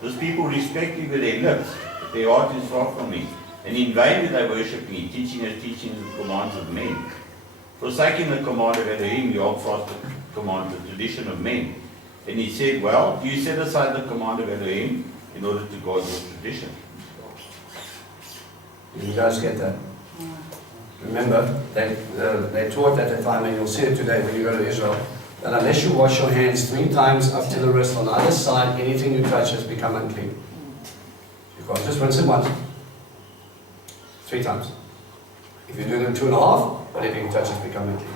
Those people respect me with their lips, but their heart is far from me. And in vain do they worship me, teaching the commands of men. Forsaking the command of Elohim, you hold fast the command, the tradition of men. And he said, well, do you set aside the command of Elohim in order to guard your tradition? You guys get that? Remember, they taught at the time, and you'll see it today when you go to Israel, that unless you wash your hands 3 times up to the wrist on the other side, anything you touch has become unclean. You can't just rinse it once. 3 times. If you do them 2.5, whatever you touch has become unclean.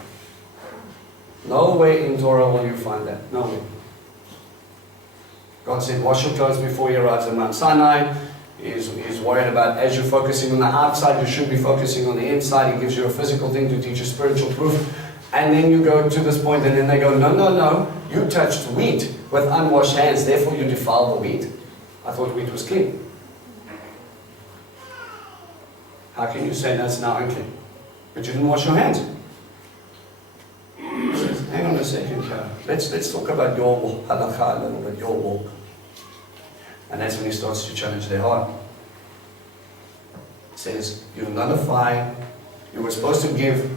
No way in Torah will you find that. No way. God said, wash your clothes before you arrive at Mount Sinai. He's worried about, as you're focusing on the outside, you should be focusing on the inside. He gives you a physical thing to teach you spiritual proof. And then you go to this point, and then they go, no, you touched wheat with unwashed hands, therefore you defiled the wheat. I thought wheat was clean. How can you say that's now unclean? But you didn't wash your hands. He says, hang on a second here. Let's talk about your walk, halakha a little bit, your walk. And that's when he starts to challenge their heart. It says, you nullify, you were supposed to give,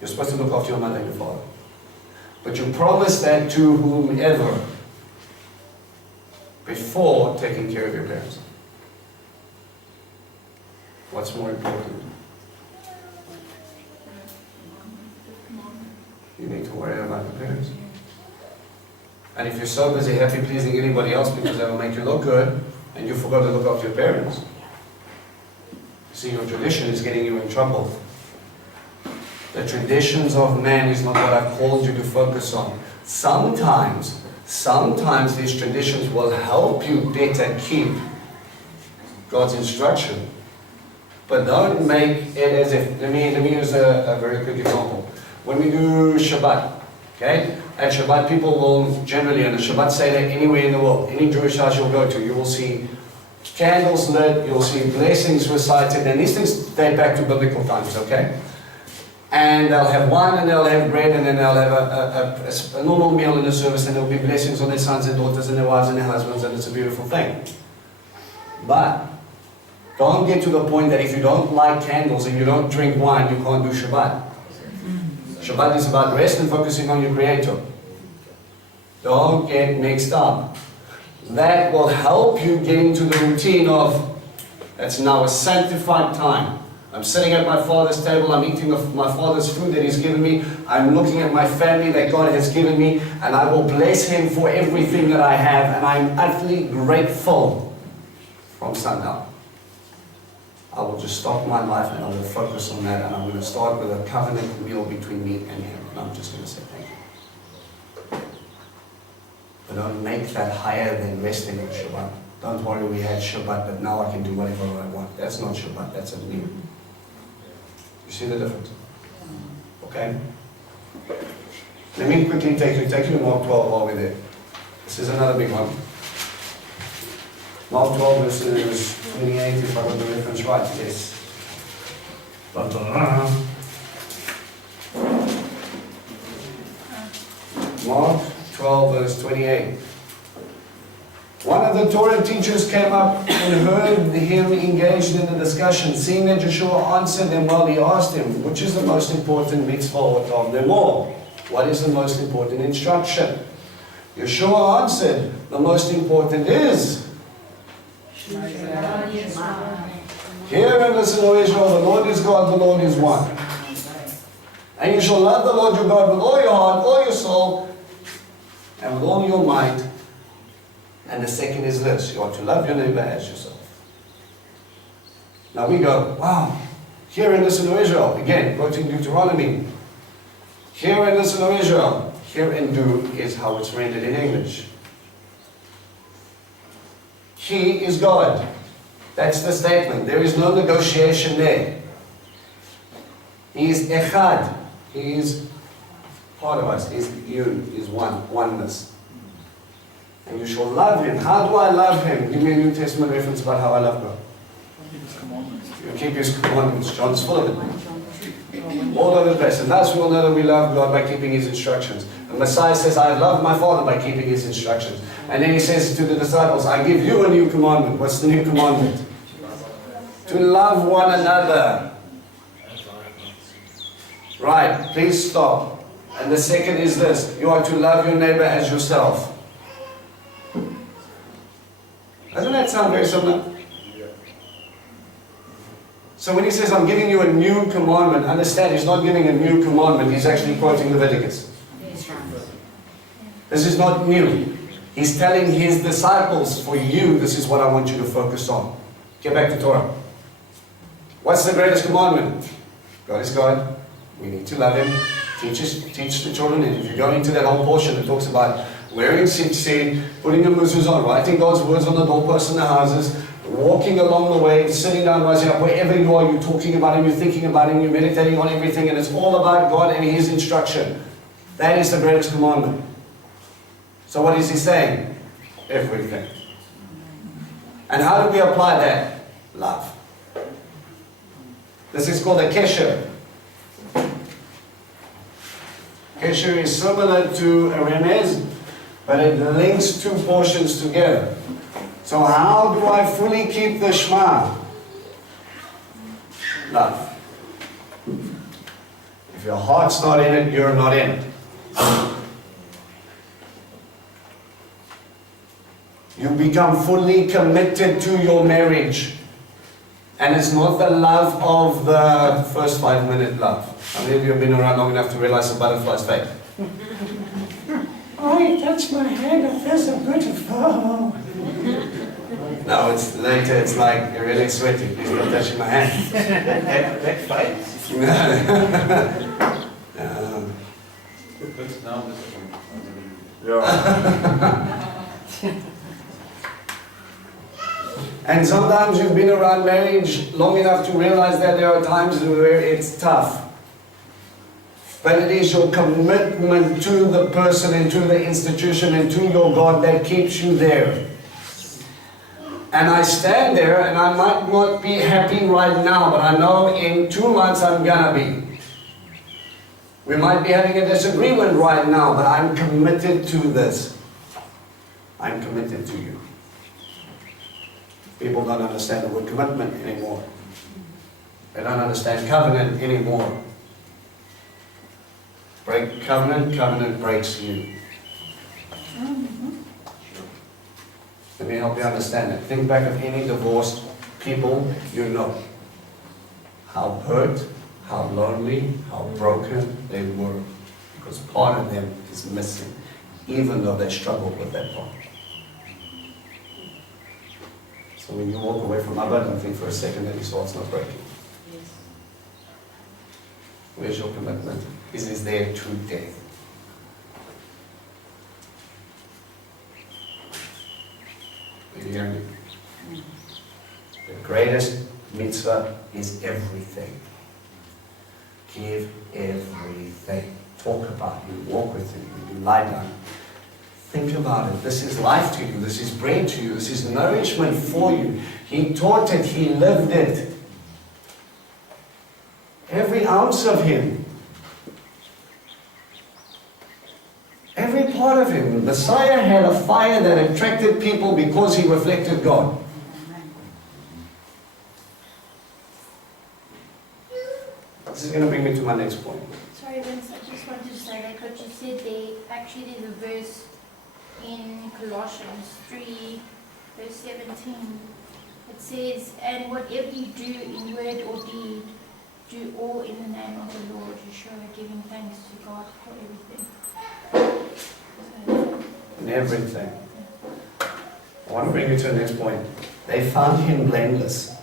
you're supposed to look after your mother and your father. But you promise that to whomever before taking care of your parents. What's more important? You need to worry about your parents. And if you're so busy happy pleasing anybody else because that will make you look good, and you forgot to look after your parents, see, your tradition is getting you in trouble. The traditions of man is not what I've called you to focus on. Sometimes these traditions will help you better keep God's instruction. But don't make it as if, let me use a very quick example. When we do Shabbat, okay? At Shabbat, people will generally, on a Shabbat Seder, anywhere in the world, any Jewish house you'll go to, you will see candles lit, you'll see blessings recited, and these things date back to biblical times, okay? And they'll have wine and they'll have bread and then they'll have a normal meal in the service, and there'll be blessings on their sons and daughters and their wives and their husbands, and it's a beautiful thing. But don't get to the point that if you don't light candles and you don't drink wine, you can't do Shabbat. Shabbat is about rest and focusing on your Creator. Don't get mixed up. That will help you get into the routine of, that's now a sanctified time. I'm sitting at my Father's table, I'm eating of my Father's food that He's given me, I'm looking at my family that God has given me, and I will bless Him for everything that I have, and I'm utterly grateful from sundown. I will just stop my life and I will focus on that, and I'm going to start with a covenant meal between me and Him, and I'm just going to say thank you. But don't make that higher than resting on Shabbat. Don't worry, we had Shabbat, but now I can do whatever I want. That's not Shabbat, that's a meal. You see the difference? Okay? Let me quickly take you to Mark 12 while we're there. This is another big one. Mark 12 verses 28, if I got the reference right, yes. Mark 12 verse 28. One of the Torah teachers came up and heard him engaged in the discussion. Seeing that Yeshua answered them well, he asked him, which is the most important mitzvah of them all? What is the most important instruction? Yeshua answered, the most important is, hear and listen, O Israel, the Lord is God, the Lord is one. And you shall love the Lord your God with all your heart, all your soul, and with all your might. And the second is this, you are to love your neighbor as yourself. Now we go, wow, hear and listen, O Israel. Again, quoting Deuteronomy. Hear and listen, O Israel. Hear and do is how it's rendered in English. He is God. That's the statement. There is no negotiation there. He is echad. He is part of us. He is you. He is one. Oneness. And you shall love Him. How do I love Him? Give me a New Testament reference about how I love God. You keep His commandments. John's full of it. All over the place. And thus we will know that we love God by keeping His instructions. And Messiah says, I have loved my Father by keeping His instructions. And then He says to the disciples, I give you a new commandment. What's the new commandment? To love one another. Right, please stop. And the second is this. You are to love your neighbor as yourself. Doesn't that sound very similar? So when He says, I'm giving you a new commandment, understand He's not giving a new commandment. He's actually quoting Leviticus. This is not new. He's telling His disciples, for you, this is what I want you to focus on. Get back to Torah. What's the greatest commandment? God is God. We need to love Him. Teach the children. And if you go into that whole portion, it talks about wearing tzitzit, putting the mezuzah on, writing God's words on the doorposts in the houses, walking along the way, sitting down, rising up, wherever you are, you're talking about Him, you're thinking about Him, you're meditating on everything, and it's all about God and His instruction. That is the greatest commandment. So what is He saying? Everything. And how do we apply that? Love. This is called a kesher. Kesher Kesher is similar to a remez, but it links two portions together. So how do I fully keep the Shema? Love. If your heart's not in it, you're not in it. You become fully committed to your marriage. And it's not the love of the first 5-minute love. How many of you have been around long enough to realize the butterfly's fake? Oh, you touched my hand, I feel so beautiful. No, it's later, it's like, you're really sweaty, please don't touch my hand. That's fake. And sometimes you've been around marriage long enough to realize that there are times where it's tough. But it is your commitment to the person and to the institution and to your God that keeps you there. And I stand there and I might not be happy right now, but I know in 2 months I'm gonna be. We might be having a disagreement right now, but I'm committed to this. I'm committed to you. People don't understand the word commitment anymore. They don't understand covenant anymore. Break covenant, covenant breaks you. Let me help you understand it. Think back of any divorced people you know. How hurt, how lonely, how broken they were. Because part of them is missing, even though they struggled with that part. So when you walk away from Abba, don't think for a second that his heart's not breaking. Yes. Where's your commitment? Is it there to death? Are you hearing me? The greatest mitzvah is everything. Give everything. Talk about him, walk with him, you lie down. Think about it. This is life to you. This is bread to you. This is nourishment for you. He taught it. He lived it. Every ounce of him. Every part of him. The Messiah had a fire that attracted people because he reflected God. This is going to bring me to my next point. Sorry, Vince, I just wanted to say that what you said there, actually there's a verse in Colossians 3, verse 17. It says, and whatever you do in word or deed, do all in the name of the Lord Yeshua, giving thanks to God for everything. In everything. I want to bring you to the next point. They found him blameless.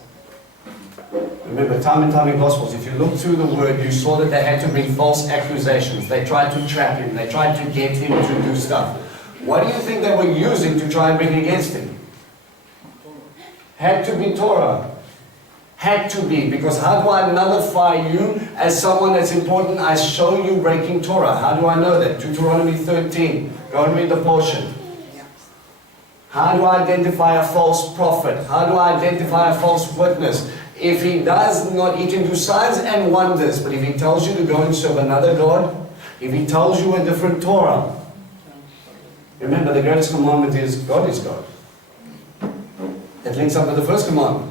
Remember, time and time in Gospels, if you look through the word, you saw that they had to bring false accusations. They tried to trap him. They tried to get him to do stuff. What do you think they were using to try and bring against him? Had to be Torah. Had to be. Because how do I nullify you as someone that's important? I show you breaking Torah. How do I know that? Deuteronomy 13. Go and read the portion. How do I identify a false prophet? How do I identify a false witness? If he does not, he can do signs and wonders. But if he tells you to go and serve another God, if he tells you a different Torah, remember, the greatest commandment is God is God. It links up with the first commandment.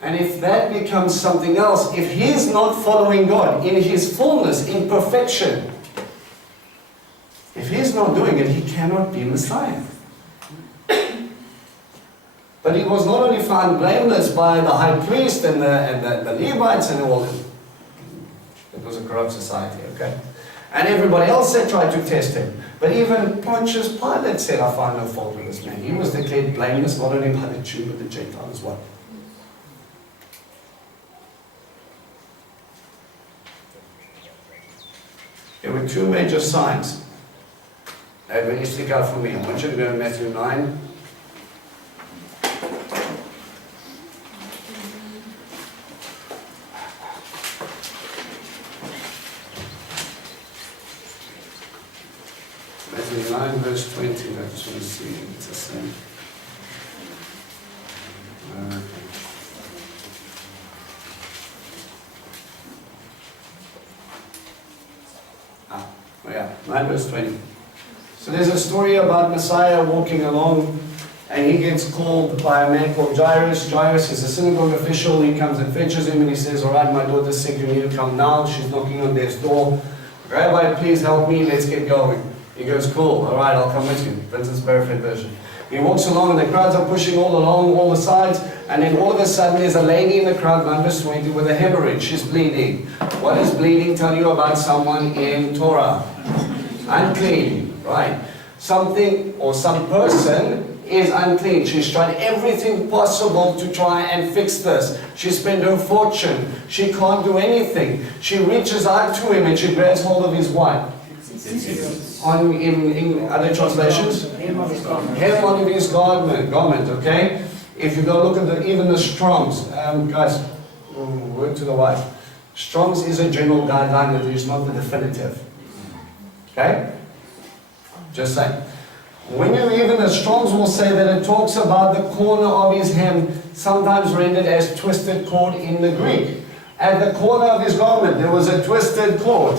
And if that becomes something else, if he's not following God in his fullness, in perfection, if he's not doing it, he cannot be Messiah. But he was not only found blameless by the high priest and the Levites and all. It was a corrupt society, okay? And everybody else that tried to test him. But even Pontius Pilate said, I find no fault with this man. He was declared blameless not only by the Jew but the Gentile as well. There were two major signs. They really stick out for me. I want you to go to Matthew 9. Matthew 9 verse 20. I just want to see if it's the same. 9 verse 20. So there's a story about Messiah walking along, and he gets called by a man called Jairus. Jairus is a synagogue official. He comes and fetches him, and he says, all right, my daughter's sick, you need to come now. She's knocking on death's door. Rabbi, please help me, let's get going. He goes, cool, all right, I'll come with you. Princess Paraphrase version. He walks along, and the crowds are pushing all along, all the sides, and then all of a sudden there's a lady in the crowd, 9 verse 20, with a hemorrhage. She's bleeding. What does bleeding tell you about someone in Torah? Unclean, right? Something or some person is unclean. She's tried everything possible to try and fix this. She spent her fortune. She can't do anything. She reaches out to him and she grabs hold of his what? In other translations? Hem of his garment, okay? If you go look at even the Strongs, guys, word to the wise. Strongs is a general guideline, that is not the definitive. Okay? Just saying. When you even the Strongs will say that it talks about the corner of his hem, sometimes rendered as twisted cord in the Greek. At the corner of his garment, there was a twisted cord.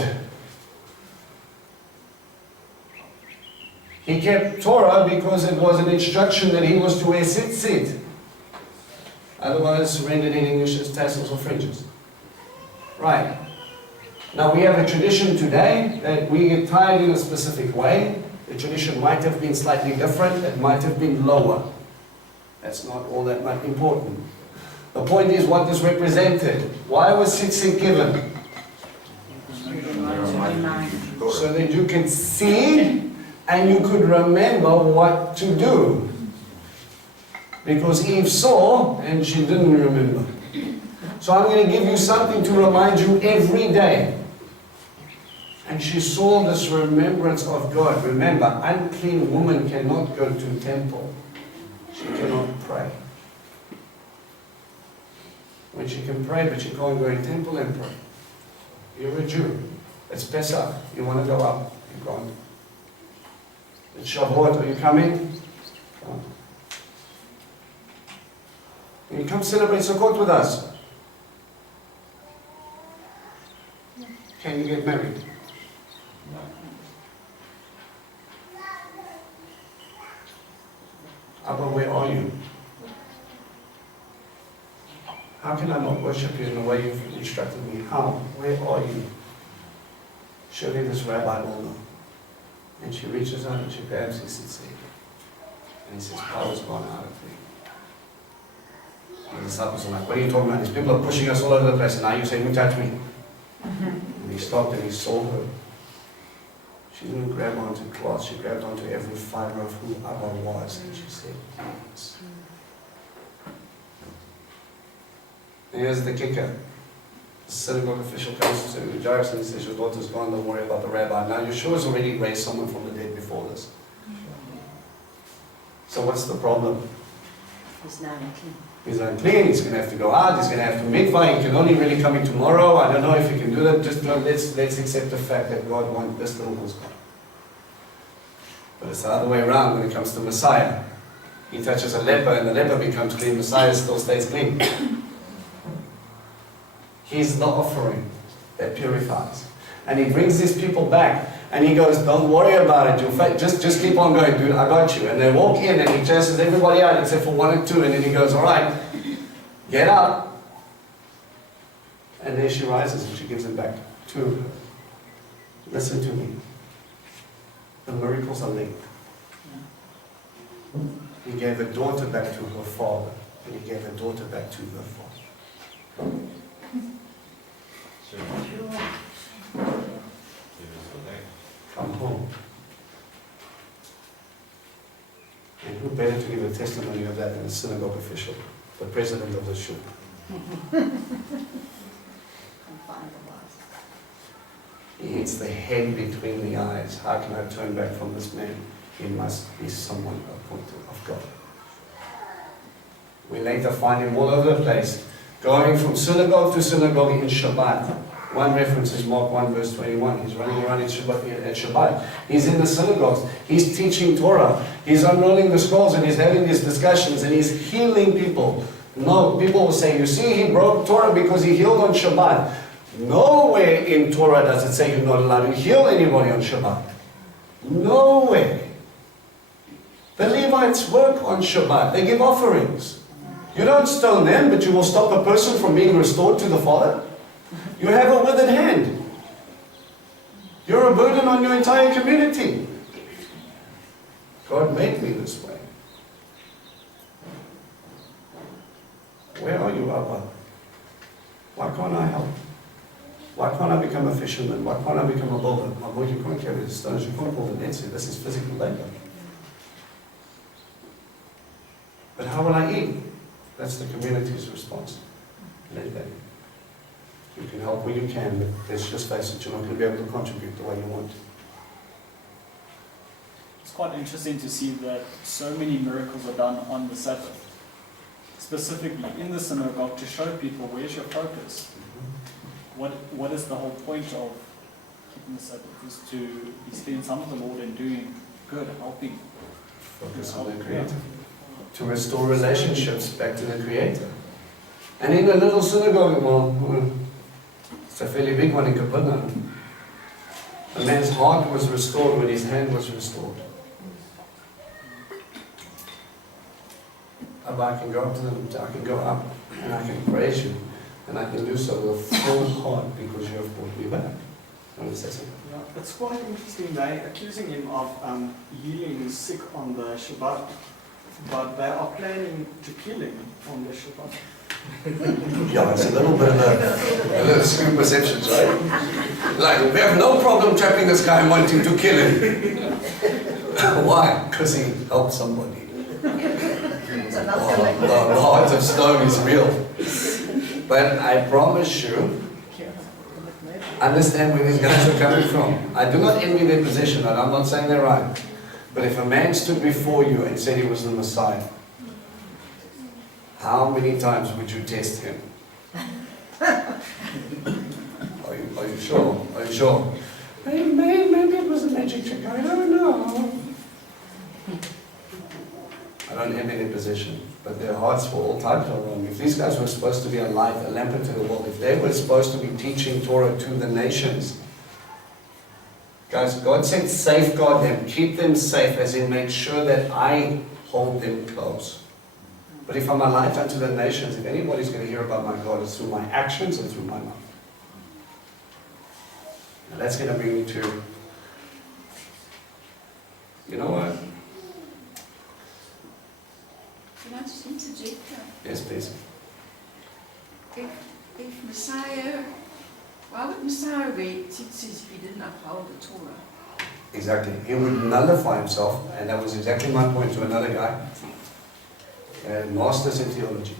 He kept Torah because it was an instruction that he was to wear tzitzit. Otherwise, rendered in English as tassels or fringes. Right. Now we have a tradition today that we get tied in a specific way. The tradition might have been slightly different, it might have been lower. That's not all that much important. The point is what is represented. Why was tzitzit given? So that you can see and you could remember what to do. Because Eve saw and she didn't remember. So I'm going to give you something to remind you every day. And she saw this remembrance of God. Remember, unclean woman cannot go to temple. She cannot pray. When she can pray, but she can't go in temple and pray. You're a Jew. It's Pesach. You want to go up. You can't. It's Shavuot. Are you coming? Come on. Can you come celebrate Sukkot with us? Can you get married? Abba, where are you? How can I not worship you in the way you've instructed me? How? Where are you? Surely this rabbi will know. And she reaches out and she grabs his tzitzit. And he says, power's gone out of me. The disciples are like, what are you talking about? These people are pushing us all over the place, and now you say, who touched me? And he stopped and he saw her. She didn't grab onto cloth, she grabbed onto every fiber of who Abba was, and she said, yes. And here's the kicker. The synagogue official comes to Jairus and he says, your daughter's gone, don't worry about the rabbi. Now Yeshua's already raised someone from the dead before this. So what's the problem? He's now unclean. He's unclean, he's going to have to go out, he's going to have to mikvah, he can only really come in tomorrow. I don't know if he can do that. Just let's accept the fact that God wants this little one's gone. But it's the other way around when it comes to Messiah. He touches a leper and the leper becomes clean, Messiah still stays clean. He's the offering that purifies. And he brings these people back and he goes, don't worry about it, just keep on going, dude, I got you. And they walk in and he chases everybody out except for 1 or 2, and then he goes, all right, get up. And there she rises and she gives him back to her. Listen to me. The miracles are linked. He gave a daughter back to her father, and he gave a daughter back to her father. Come home. And who better to give a testimony of that than a synagogue official, the president of the shul? He hits the head between the eyes. How can I turn back from this man? He must be someone appointed of God. We later find him all over the place, going from synagogue to synagogue in Shabbat. One reference is Mark 1 verse 21. He's running around in Shabbat. He's in the synagogues. He's teaching Torah. He's unrolling the scrolls and he's having these discussions and he's healing people. No, people will say, you see, he broke Torah because he healed on Shabbat. Nowhere in Torah does it say you're not allowed to heal anybody on Shabbat. No way. The Levites work on Shabbat. They give offerings. You don't stone them, but you will stop a person from being restored to the Father? You have a withered hand. You're a burden on your entire community. God made me this way. Where are you, Abba? Why can't I help? Why can't I become a fisherman? Why can't I become a builder? My boy, you can't carry the stones, you can't build the nets here. This is physical labor. But how will I eat? That's the community's response. Let them. You can help where you can, but let's just face it, you're not going to be able to contribute the way you want. It's quite interesting to see that so many miracles are done on the Sabbath. Specifically in the synagogue to show people where's your focus. What is the whole point of keeping the Sabbath? Is to be spending time with the Lord and doing good, helping. Focus on the Creator. To restore relationships back to the Creator. And in a little synagogue, well, it's a fairly big one in Capernaum. A man's heart was restored when his hand was restored. I can go up to them, I can go up and I can praise you. And I can do so with a full heart because you have brought me back. You want to say something? Yeah, it's quite interesting. They're accusing him of healing the sick on the Shabbat, but they are planning to kill him on the Shabbat. Yeah, it's a little bit of a little skewed perceptions, right? Like, we have no problem trapping this guy and wanting to kill him. Why? Because he helped somebody. The heart of stone is real. But I promise you, understand where these guys are coming from. I do not envy their position, and I'm not saying they're right. But if a man stood before you and said he was the Messiah, how many times would you test him? Are you sure? Are you sure? Maybe it was a magic trick. I don't know. I don't envy their position, but their hearts were all types of wrong. If these guys were supposed to be a light, a lamp into the world, if they were supposed to be teaching Torah to the nations, guys, God said safeguard them, keep them safe, as in make sure that I hold them close. But if I'm a light unto the nations, if anybody's going to hear about my God, it's through my actions and through my mouth. And that's going to bring me to, you know what? Can I just interject? Yes, please. If Messiah, why would Messiah wear tzitzis if he didn't uphold the Torah? Exactly. He would nullify himself, and that was exactly my point to another guy. Masters in theology.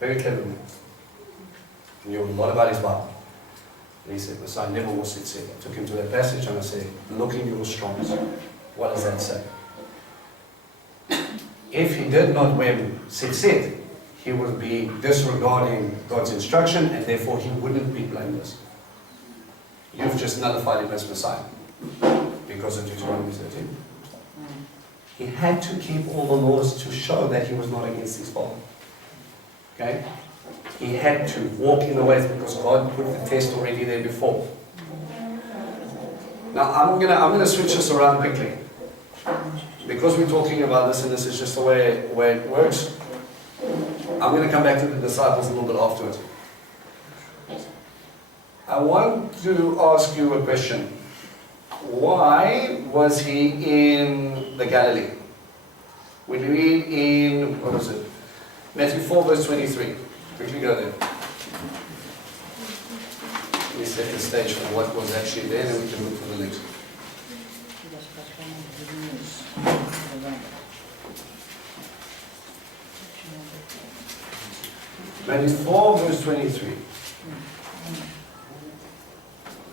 Very clever man. He knew a lot about his Bible. And he said, Messiah never was sincere. I took him to that passage and I said, look in your Strongs. What does that say? If he did not wear tzitzit, he would be disregarding God's instruction, and therefore he wouldn't be blameless. You've just nullified him as Messiah because of Deuteronomy 13. He had to keep all the laws to show that he was not against his father. Okay? He had to walk in the ways because God put the test already there before. Now I'm gonna switch this around quickly. Because we're talking about this, and this is just the way it works, I'm going to come back to the disciples a little bit afterwards. I want to ask you a question. Why was he in the Galilee? We read in, what was it? Matthew 4 verse 23. Quickly go there. Let me set the stage for what was actually there, and we can look for the next. Matthew 4 verse 23.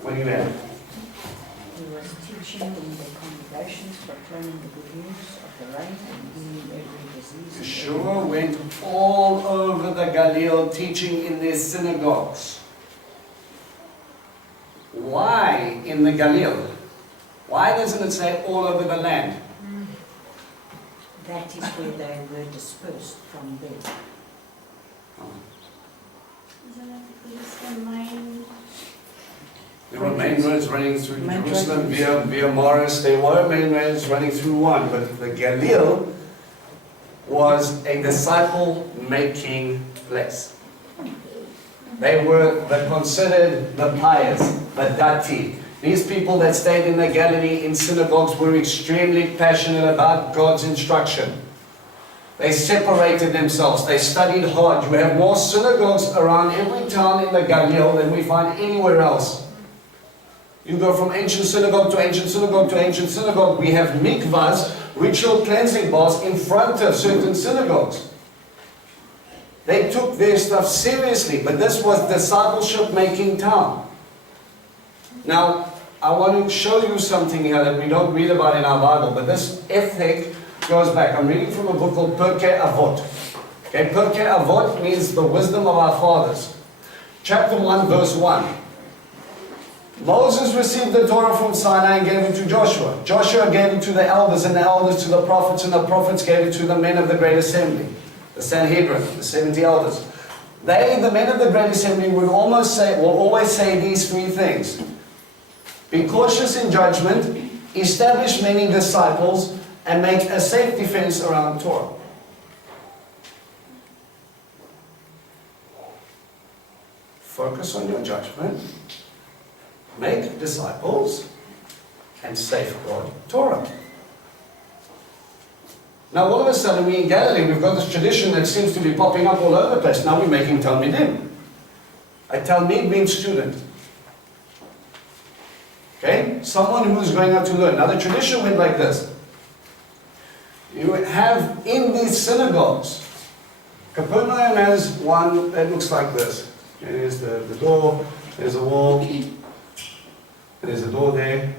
What do you have? He was teaching in the congregations, proclaiming the good news of the reign and healing every disease. Yeshua went all over the Galilee teaching in their synagogues. Why in the Galilee? Why doesn't it say all over the land? That is where they were dispersed from there. Isn't it because the main... You There were main roads running through Jerusalem via Morris. There were main roads running through one, but the Galilee was a disciple-making place. They were considered the pious, the dati. These people that stayed in the Galilee in synagogues were extremely passionate about God's instruction. They separated themselves. They studied hard. You have more synagogues around every town in the Galilee than we find anywhere else. You go from ancient synagogue to ancient synagogue to ancient synagogue. We have mikvahs, ritual cleansing baths, in front of certain synagogues. They took their stuff seriously, but this was discipleship-making town. Now, I want to show you something here that we don't read about in our Bible, but this ethic goes back. I'm reading from a book called Pirkei Avot. Okay, Pirkei Avot means the wisdom of our fathers. Chapter 1, verse 1. Moses received the Torah from Sinai and gave it to Joshua. Joshua gave it to the elders, and the elders to the prophets, and the prophets gave it to the men of the great assembly, the Sanhedrin, the 70 elders. They, the men of the great assembly, will always say these three things. Be cautious in judgment, establish many disciples, and make a safe defense around Torah. Focus on your judgment, make disciples, and safeguard Torah. Now all of a sudden we in Galilee, we've got this tradition that seems to be popping up all over the place. Now we're making Talmidim. A Talmid means student. Okay? Someone who's going out to learn. Now the tradition went like this. You have in these synagogues, Capernaum has one that looks like this. There's the door, there's a wall, there's a door there.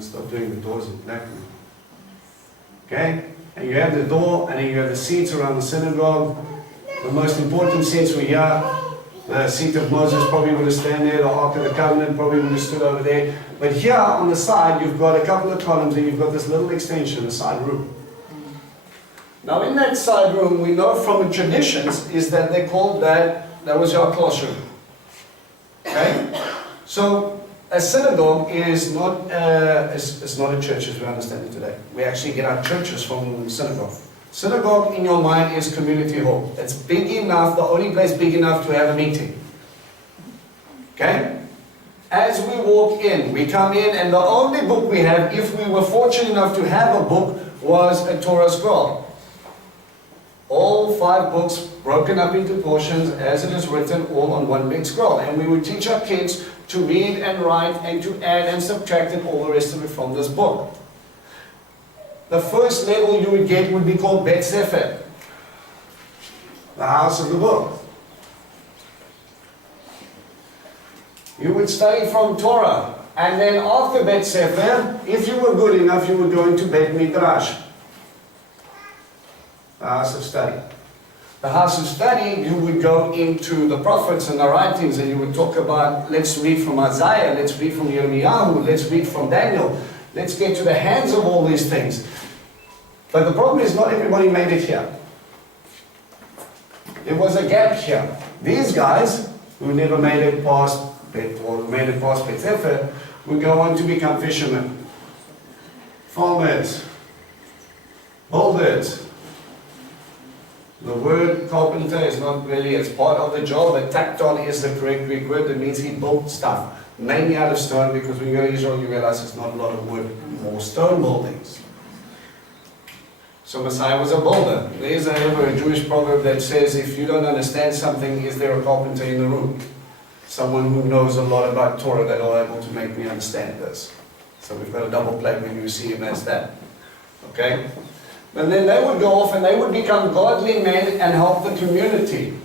Stop doing the doors in black. Okay? And you have the door, and then you have the seats around the synagogue. The most important seats were here. The seat of Moses probably would have stood there. The Ark of the Covenant probably would have stood over there. But here on the side, you've got a couple of columns, and you've got this little extension, a side room. Now in that side room, we know from the traditions is that they called that was your classroom. Okay? So a synagogue is not it's not a church as we understand it today. We actually get our churches from synagogue. Synagogue in your mind is community hall. It's big enough, the only place big enough to have a meeting. Okay? As we walk in, we come in, and the only book we have, if we were fortunate enough to have a book, was a Torah scroll. All 5 books broken up into portions as it is written, all on one big scroll. And we would teach our kids to read and write and to add and subtract and all the rest of it from this book. The first level you would get would be called Bet Sefer, the house of the book. You would study from Torah, and then after Bet Sefer, if you were good enough, you would go into Bet Midrash, the house of study. The house of study, you would go into the prophets and the writings, and you would talk about, let's read from Isaiah, let's read from Yirmiyahu, let's read from Daniel, let's get to the hands of all these things. But the problem is not everybody made it here. There was a gap here. These guys, who never made it past Bet Sefer, would go on to become fishermen, farmers, builders. The word carpenter is not really, it's part of the job, but takton is the correct Greek word. That means he built stuff, mainly out of stone, because when you go to Israel you realize there's not a lot of wood, more stone buildings. So Messiah was a builder. There is a Jewish proverb that says, if you don't understand something, is there a carpenter in the room? Someone who knows a lot about Torah that are able to make me understand this. So we've got a double play when you see him as that. Okay? But then they would go off and they would become godly men and help the community.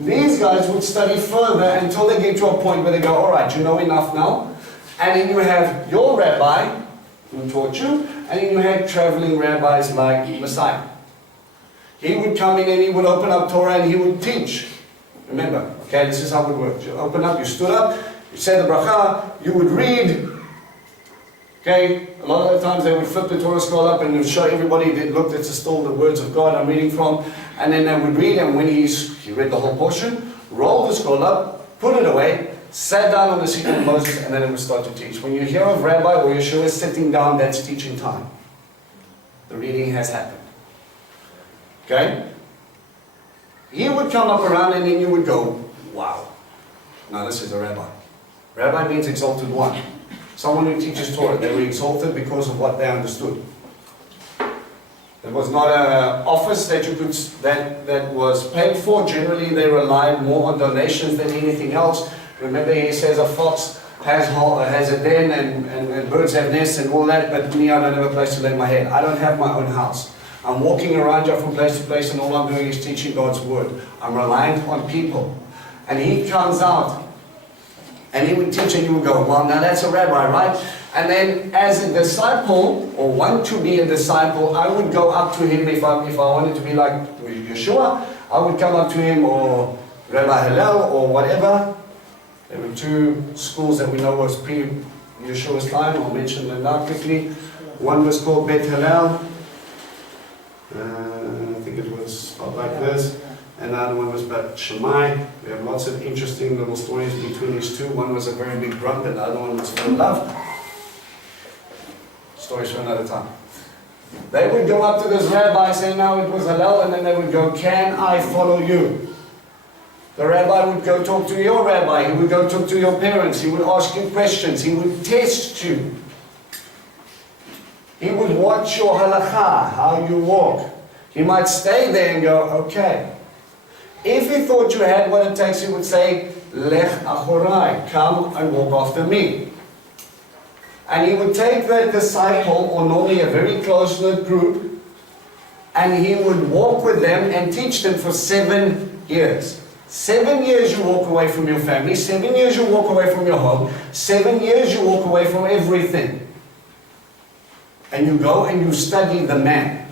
These guys would study further until they get to a point where they go, all right, you know enough now. And then you have your rabbi who taught you, and then you had traveling rabbis like Messiah. He would come in and he would open up Torah and he would teach. Remember, okay, this is how it worked. You open up, you stood up, you said the bracha, you would read. Okay, a lot of the times they would flip the Torah scroll up and show everybody that look, this is still the words of God I'm reading from. And then they would read, and when he read the whole portion, roll the scroll up, put it away, sat down on the seat of Moses, and then it would start to teach. When you hear of Rabbi or Yeshua sitting down, that's teaching time. The reading has happened. Okay? He would come up around and then you would go, wow. Now this is a rabbi. Rabbi means exalted one. Someone who teaches Torah. They were exalted because of what they understood. It was not an office that you could that was paid for. Generally, they relied more on donations than anything else. Remember, he says a fox has a den and birds have nests and all that, but me, I don't have a place to lay my head. I don't have my own house. I'm walking around here from place to place, and all I'm doing is teaching God's word. I'm reliant on people. And he comes out, and he would teach, and you would go, well, now that's a rabbi, right? And then as a disciple, or want to be a disciple, I would go up to him if I wanted to be like Yeshua. I would come up to him, or Rabbi Hillel, or whatever. There were two schools that we know was pre-Yeshua's time. I'll mention them now quickly. One was called Bet Hillel. I think it was like this. And the other one was Bet Shammai. We have lots of interesting little stories between these two. One was a very big grunt, and the other one was full of love. Stories for another time. They would go up to this rabbi saying, now it was Hillel, and then they would go, can I follow you? The rabbi would go talk to your rabbi. He would go talk to your parents. He would ask you questions. He would test you. He would watch your halakha, how you walk. He might stay there and go, okay. If he thought you had what it takes, he would say, Lech achorai, come and walk after me. And he would take that disciple, or normally a very close-knit group, and he would walk with them and teach them for 7 years. 7 years you walk away from your family, 7 years you walk away from your home, 7 years you walk away from everything. And you go and you study the man.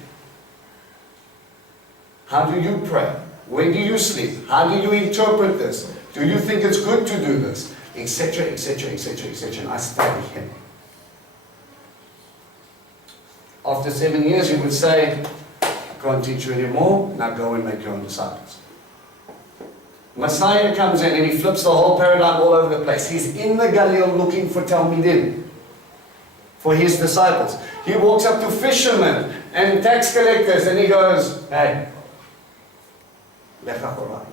How do you pray? Where do you sleep? How do you interpret this? Do you think it's good to do this? Etc., etc., etc., etc. And I study him. After 7 years, you would say, I can't teach you anymore, now go and make your own disciples. Messiah comes in and he flips the whole paradigm all over the place. He's in the Galilee looking for Talmidim, for his disciples. He walks up to fishermen and tax collectors and he goes, hey, Lech achorai.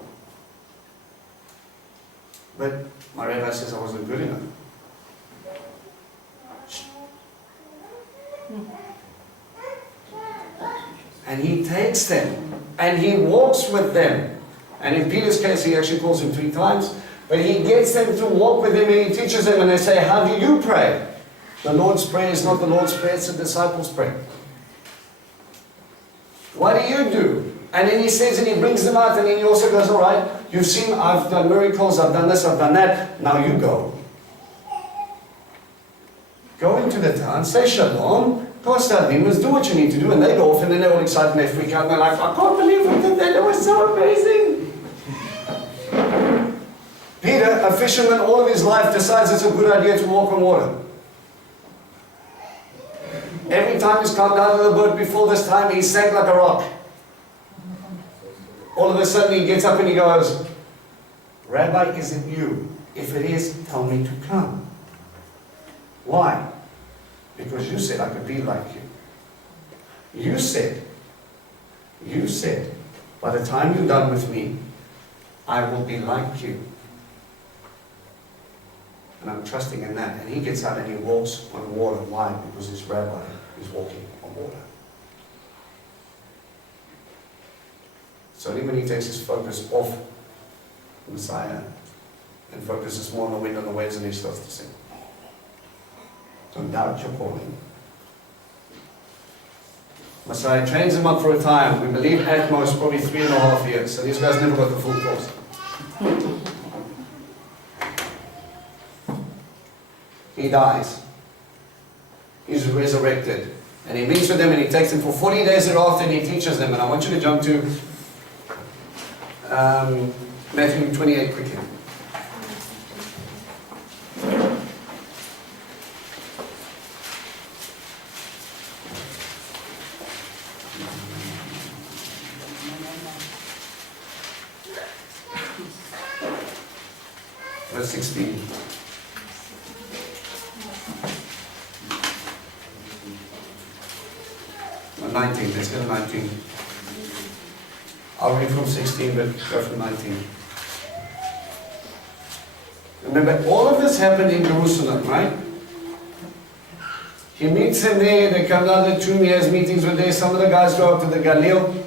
But my rabbi says I wasn't good enough. And he takes them and he walks with them. And in Peter's case, he actually calls him 3 times. But he gets them to walk with him and he teaches them and they say, how do you pray? The Lord's Prayer is not the Lord's Prayer, it's the disciples' prayer. What do you do? And then he says, and he brings them out and then he also goes, all right, you've seen, I've done miracles, I've done this, I've done that, now you go. Go into the town, say shalom, cast out demons, do what you need to do, and they go off and then they're all excited and they freak out and they're like, I can't believe we did that, it was so amazing. Peter, a fisherman all of his life, decides it's a good idea to walk on water. Every time he's come down to the boat before this time, he sank like a rock. All of a sudden he gets up and he goes, Rabbi, is it you? If it is, tell me to come. Why? Because you said I could be like you. You said, by the time you're done with me, I will be like you. And I'm trusting in that. And he gets out and he walks on water. Why? Because his rabbi is walking on water. So only when he takes his focus off the Messiah and focuses more on the wind and the waves, and he starts to sing. Don't doubt your calling. Messiah trains him up for a time. We believe at most probably 3.5 years. So these guys never got the full course. He dies. He's resurrected. And he meets with them and he takes them for 40 days thereafter and he teaches them. And I want you to jump to Matthew 28 quickly. verse 16. No, 19, let's go to 19. I'll read from 16, but go from 19. Remember, all of this happened in Jerusalem, right? He meets him there, they come down to the tomb, he has meetings with there, some of the guys go up to the Galilee.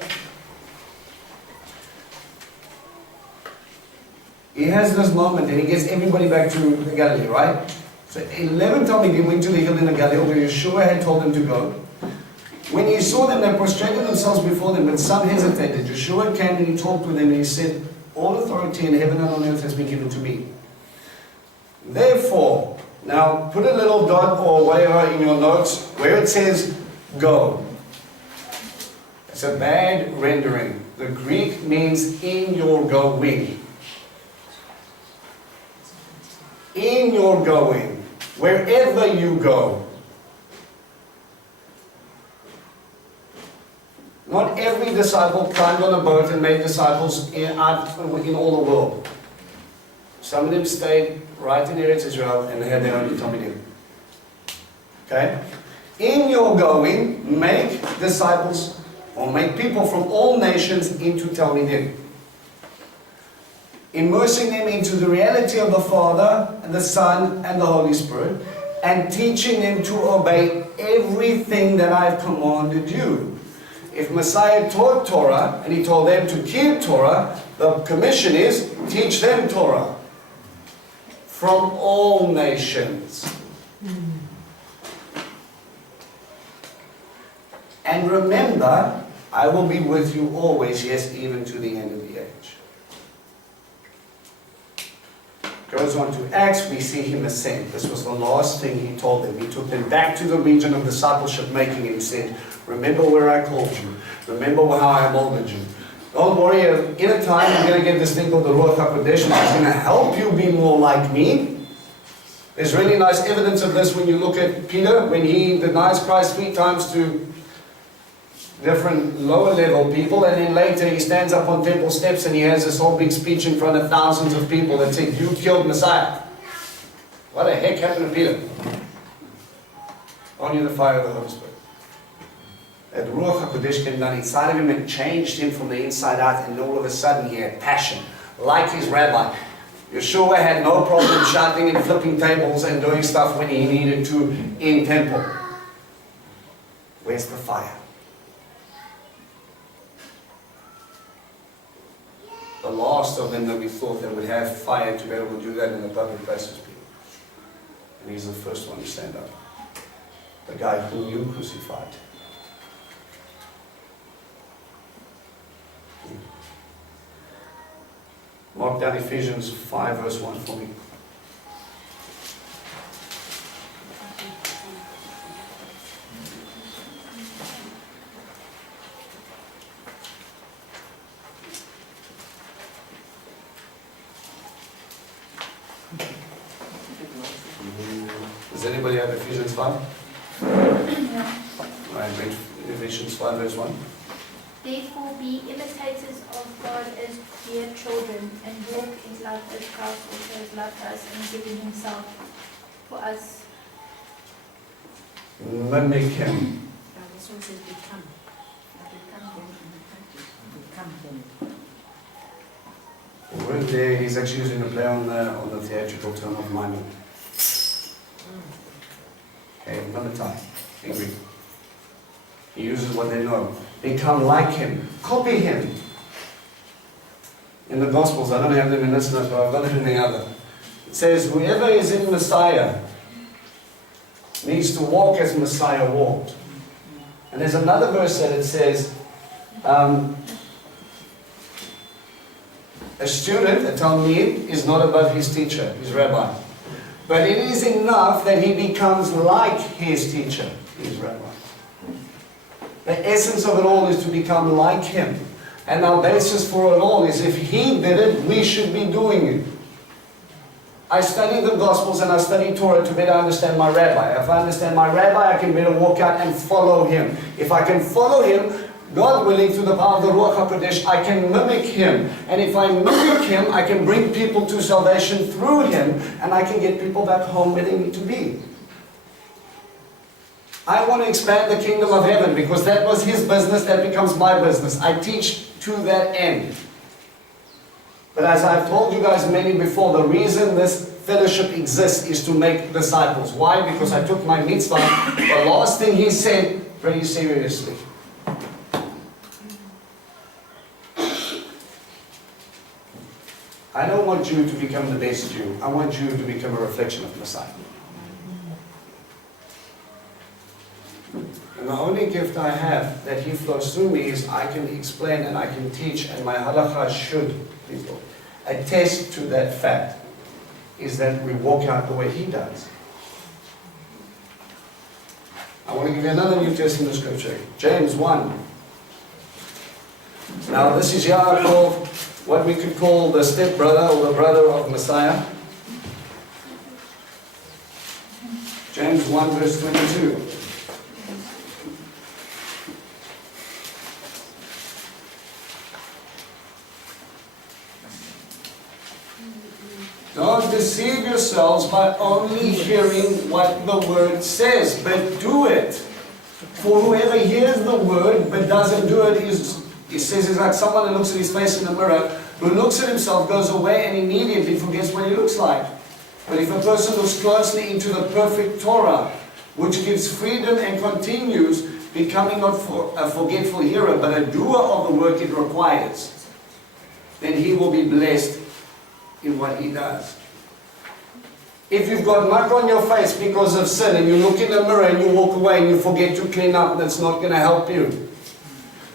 He has this moment and he gets everybody back to the Galilee, right? So 11 Talmidim went to the hill in the Galilee where Yeshua had told them to go. When he saw them, they prostrated themselves before them, but some hesitated. Yeshua came and he talked with them and he said, all authority in heaven and on earth has been given to me. Therefore, now put a little dot or whatever in your notes where it says go. It's a bad rendering. The Greek means in your going. In your going. Wherever you go. Not every disciple climbed on a boat and made disciples in all the world. Some of them stayed right in Eretz Israel and they had their own Talmidim. Okay? In your going, make disciples or make people from all nations into Talmidim. Immersing them into the reality of the Father, and the Son, and the Holy Spirit, and teaching them to obey everything that I've commanded you. If Messiah taught Torah, and he told them to keep Torah, the commission is, teach them Torah. From all nations. And remember, I will be with you always, yes, even to the end of the age. Goes on to Acts, we see him ascend. This was the last thing he told them. He took them back to the region of discipleship making and he said, remember where I called you. Remember how I molded you. Don't worry, in a time you're going to get this thing called the Ruach HaKodesh, which is going to help you be more like me. There's really nice evidence of this when you look at Peter, when he denies Christ 3 times to different lower level people, and then later he stands up on temple steps and he has this whole big speech in front of thousands of people that said, you killed Messiah. What the heck happened to Peter? Only the fire of the Holy Spirit. That Ruach HaKodesh came down inside of him and changed him from the inside out, and all of a sudden he had passion, like his rabbi. Yeshua had no problem shouting and flipping tables and doing stuff when he needed to in temple. Where's the fire? The last of them that we thought that would have fire to be able to do that in the public places, people. And he's the first one to stand up. The guy whom you crucified. Mark down Ephesians 5 verse 1 for me. Does anybody have Ephesians 5? Yeah. Alright, read Ephesians 5 verse 1. Therefore be imitators of God as dear children, and walk in love as Christ also has loved us and given himself for us. Mimic him. This one says become. Become him. The word there, he's actually using a play on the theatrical term of miming. Okay, mimitai, in Greek. He uses what they know. Become like him. Copy him. In the Gospels, I don't have them in this note, but I've got it in the other. It says, whoever is in Messiah needs to walk as Messiah walked. And there's another verse that it says, a student, a Talmid, is not above his teacher, his rabbi. But it is enough that he becomes like his teacher, his rabbi. The essence of it all is to become like him. And our basis for it all is if he did it, we should be doing it. I study the Gospels and I study Torah to better understand my rabbi. If I understand my rabbi, I can better walk out and follow him. If I can follow him, God willing, through the power of the Ruach HaKodesh, I can mimic Him. And if I mimic Him, I can bring people to salvation through Him, and I can get people back home where they need to be. I want to expand the kingdom of heaven because that was His business, that becomes my business. I teach to that end. But as I've told you guys many before, the reason this fellowship exists is to make disciples. Why? Because I took my mitzvah. The last thing He said, very seriously. I don't want you to become the best Jew. I want you to become a reflection of Messiah. And the only gift I have that He flows through me is I can explain and I can teach, and my halakha should, people, attest to that fact, is that we walk out the way He does. I want to give you another New Testament scripture, James 1. Now this is Yaakov, what we could call the stepbrother or the brother of Messiah. James 1 verse 22. Don't deceive yourselves by only hearing what the Word says, but do it. For whoever hears the Word but doesn't do it he says it's like someone who looks at his face in the mirror, who looks at himself, goes away and immediately forgets what he looks like. But if a person looks closely into the perfect Torah, which gives freedom and continues, becoming not a forgetful hearer, but a doer of the work it requires, then he will be blessed in what he does. If you've got muck on your face because of sin, and you look in the mirror and you walk away and you forget to clean up, that's not going to help you.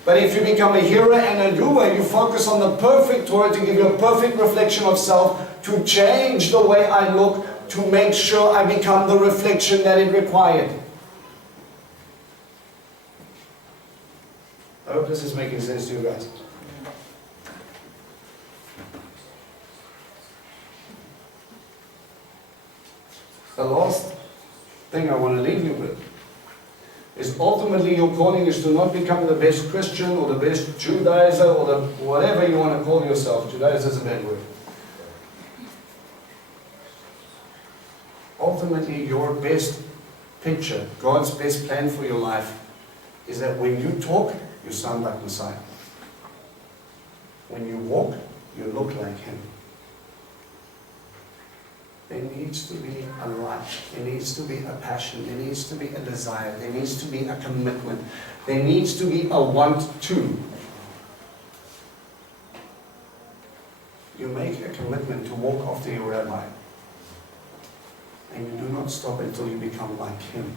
But if you become a hearer and a doer, you focus on the perfect Torah to give you a perfect reflection of self, to change the way I look, to make sure I become the reflection that it required. I hope this is making sense to you guys. The last thing I want to leave you with is ultimately your calling is to not become the best Christian or the best Judaizer or the whatever you want to call yourself. Judaizer is a bad word. Ultimately, your best picture, God's best plan for your life, is that when you talk, you sound like Messiah. When you walk, you look like Him. There needs to be a light, there needs to be a passion, there needs to be a desire, there needs to be a commitment, there needs to be a want to. You make a commitment to walk after your rabbi, and you do not stop until you become like him.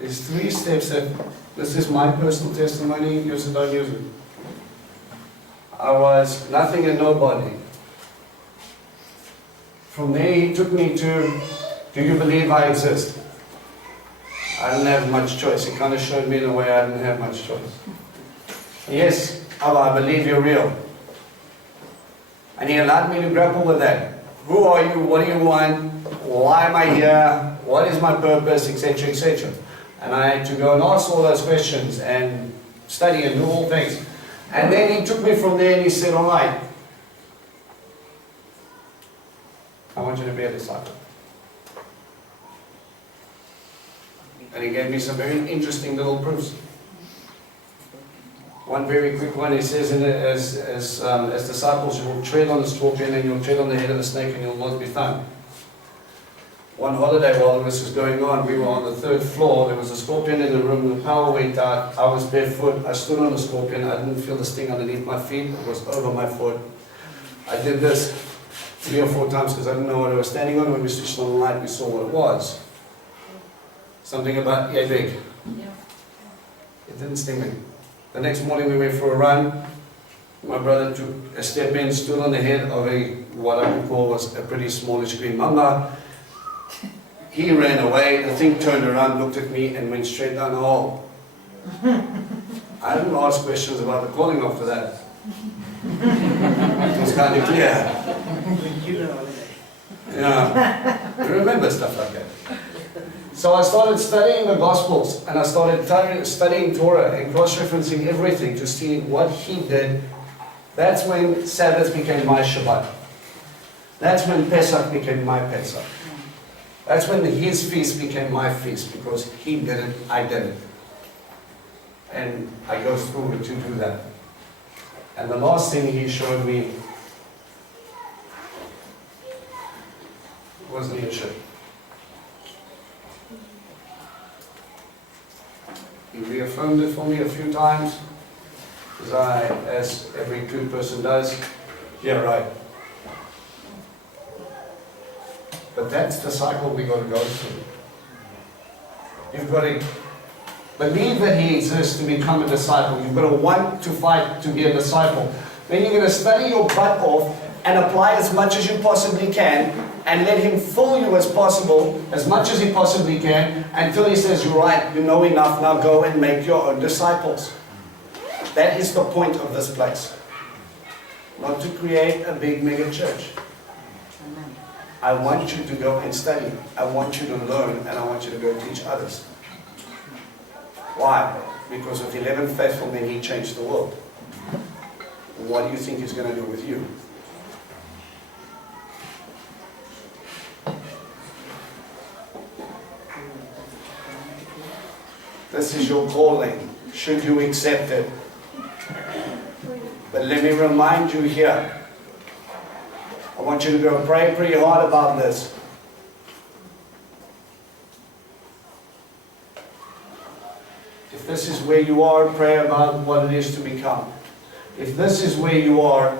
There's 3 steps that, this is my personal testimony, use it, don't use it. I was nothing and nobody. From there, he took me to, do you believe I exist? I didn't have much choice. He kind of showed me in a way I didn't have much choice. Yes, Allah, I believe you're real. And he allowed me to grapple with that. Who are you? What do you want? Why am I here? What is my purpose? Etc., etc. And I had to go and ask all those questions and study and do all things. And then he took me from there and he said, all right, I want you to be a disciple. And he gave me some very interesting little proofs. One very quick one, he says, as disciples, you will tread on the scorpion and you'll tread on the head of the snake and you'll not be found. One holiday while this was going on, we were on the 3rd floor, there was a scorpion in the room, the power went out, I was barefoot, I stood on the scorpion, I didn't feel the sting underneath my feet, it was over my foot. I did this 3 or 4 times because I didn't know what I was standing on. When we switched on the light, we saw what it was. Something about yay big. Yeah. It didn't sting me. The next morning we went for a run. My brother took a step in, stood on the head of what I would call was a pretty smallish green mamba. He ran away, the thing turned around, looked at me and went straight down the hole. I didn't ask questions about the calling after that. It was kind of clear. Yeah, I remember stuff like that. So I started studying the Gospels, and I started studying Torah and cross-referencing everything to see what he did. That's when Sabbath became my Shabbat. That's when Pesach became my Pesach. That's when his feast became my feast, because he did it, I did it. And I go through it to do that. And the last thing he showed me was leadership. He reaffirmed it for me a few times, as every good person does. Yeah, right. But that's the cycle we've got to go through. You've got to believe that he exists to become a disciple. You've got to want to fight to be a disciple. Then you're going to study your butt off and apply as much as you possibly can, and let him fool you as possible, as much as he possibly can, until he says, you're right, you know enough, now go and make your own disciples. That is the point of this place. Not to create a big mega church. I want you to go and study. I want you to learn, and I want you to go teach others. Why? Because with 11 faithful men, he changed the world. What do you think he's going to do with you? This is your calling, should you accept it. But let me remind you here, I want you to go pray pretty hard about this. If this is where you are, pray about what it is to become. If this is where you are,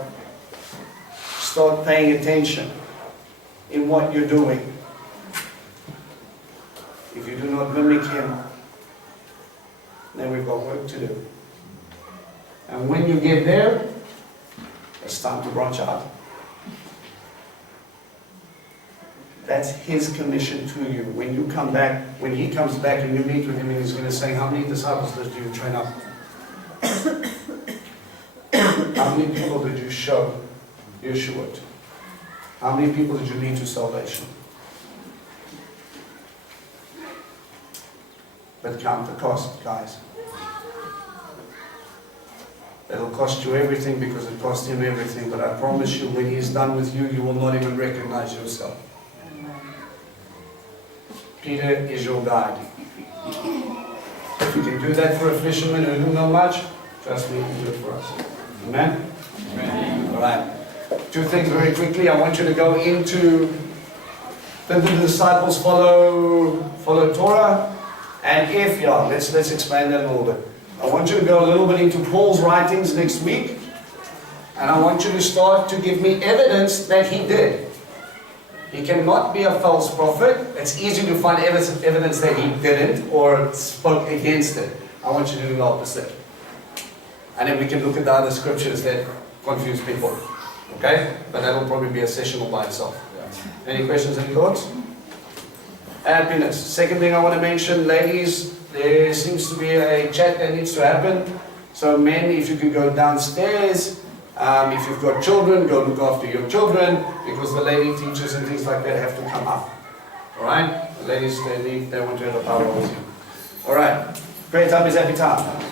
start paying attention in what you're doing. If you do not mimic him, then we've got work to do. And when you get there, it's time to branch out. That's his commission to you. When you come back, when he comes back and you meet with him, and he's going to say, how many disciples did you train up? How many people did you show Yeshua to? How many people did you lead to salvation? But count the cost, guys. It'll cost you everything because it cost him everything. But I promise you, when he's done with you, you will not even recognize yourself. Peter is your guide. If you can do that for a fisherman who doesn't know much, trust me, you can do it for us. Amen? Amen. All right. Two things very quickly. I want you to go into, did the disciples follow Torah? And if, let's expand that a little bit. I want you to go a little bit into Paul's writings next week. And I want you to start to give me evidence that he did. He cannot be a false prophet. It's easy to find evidence that he didn't or spoke against it. I want you to do the opposite. And then we can look at the other scriptures that confuse people. Okay? But that will probably be a session all by itself. Any questions, any thoughts? Happiness. Second thing I want to mention, ladies, there seems to be a chat that needs to happen. So men, if you could go downstairs. If you've got children, go look after your children, because the lady teachers and things like that have to come up. Alright? The ladies, they want to have a power with you. Alright. Great time is happy time.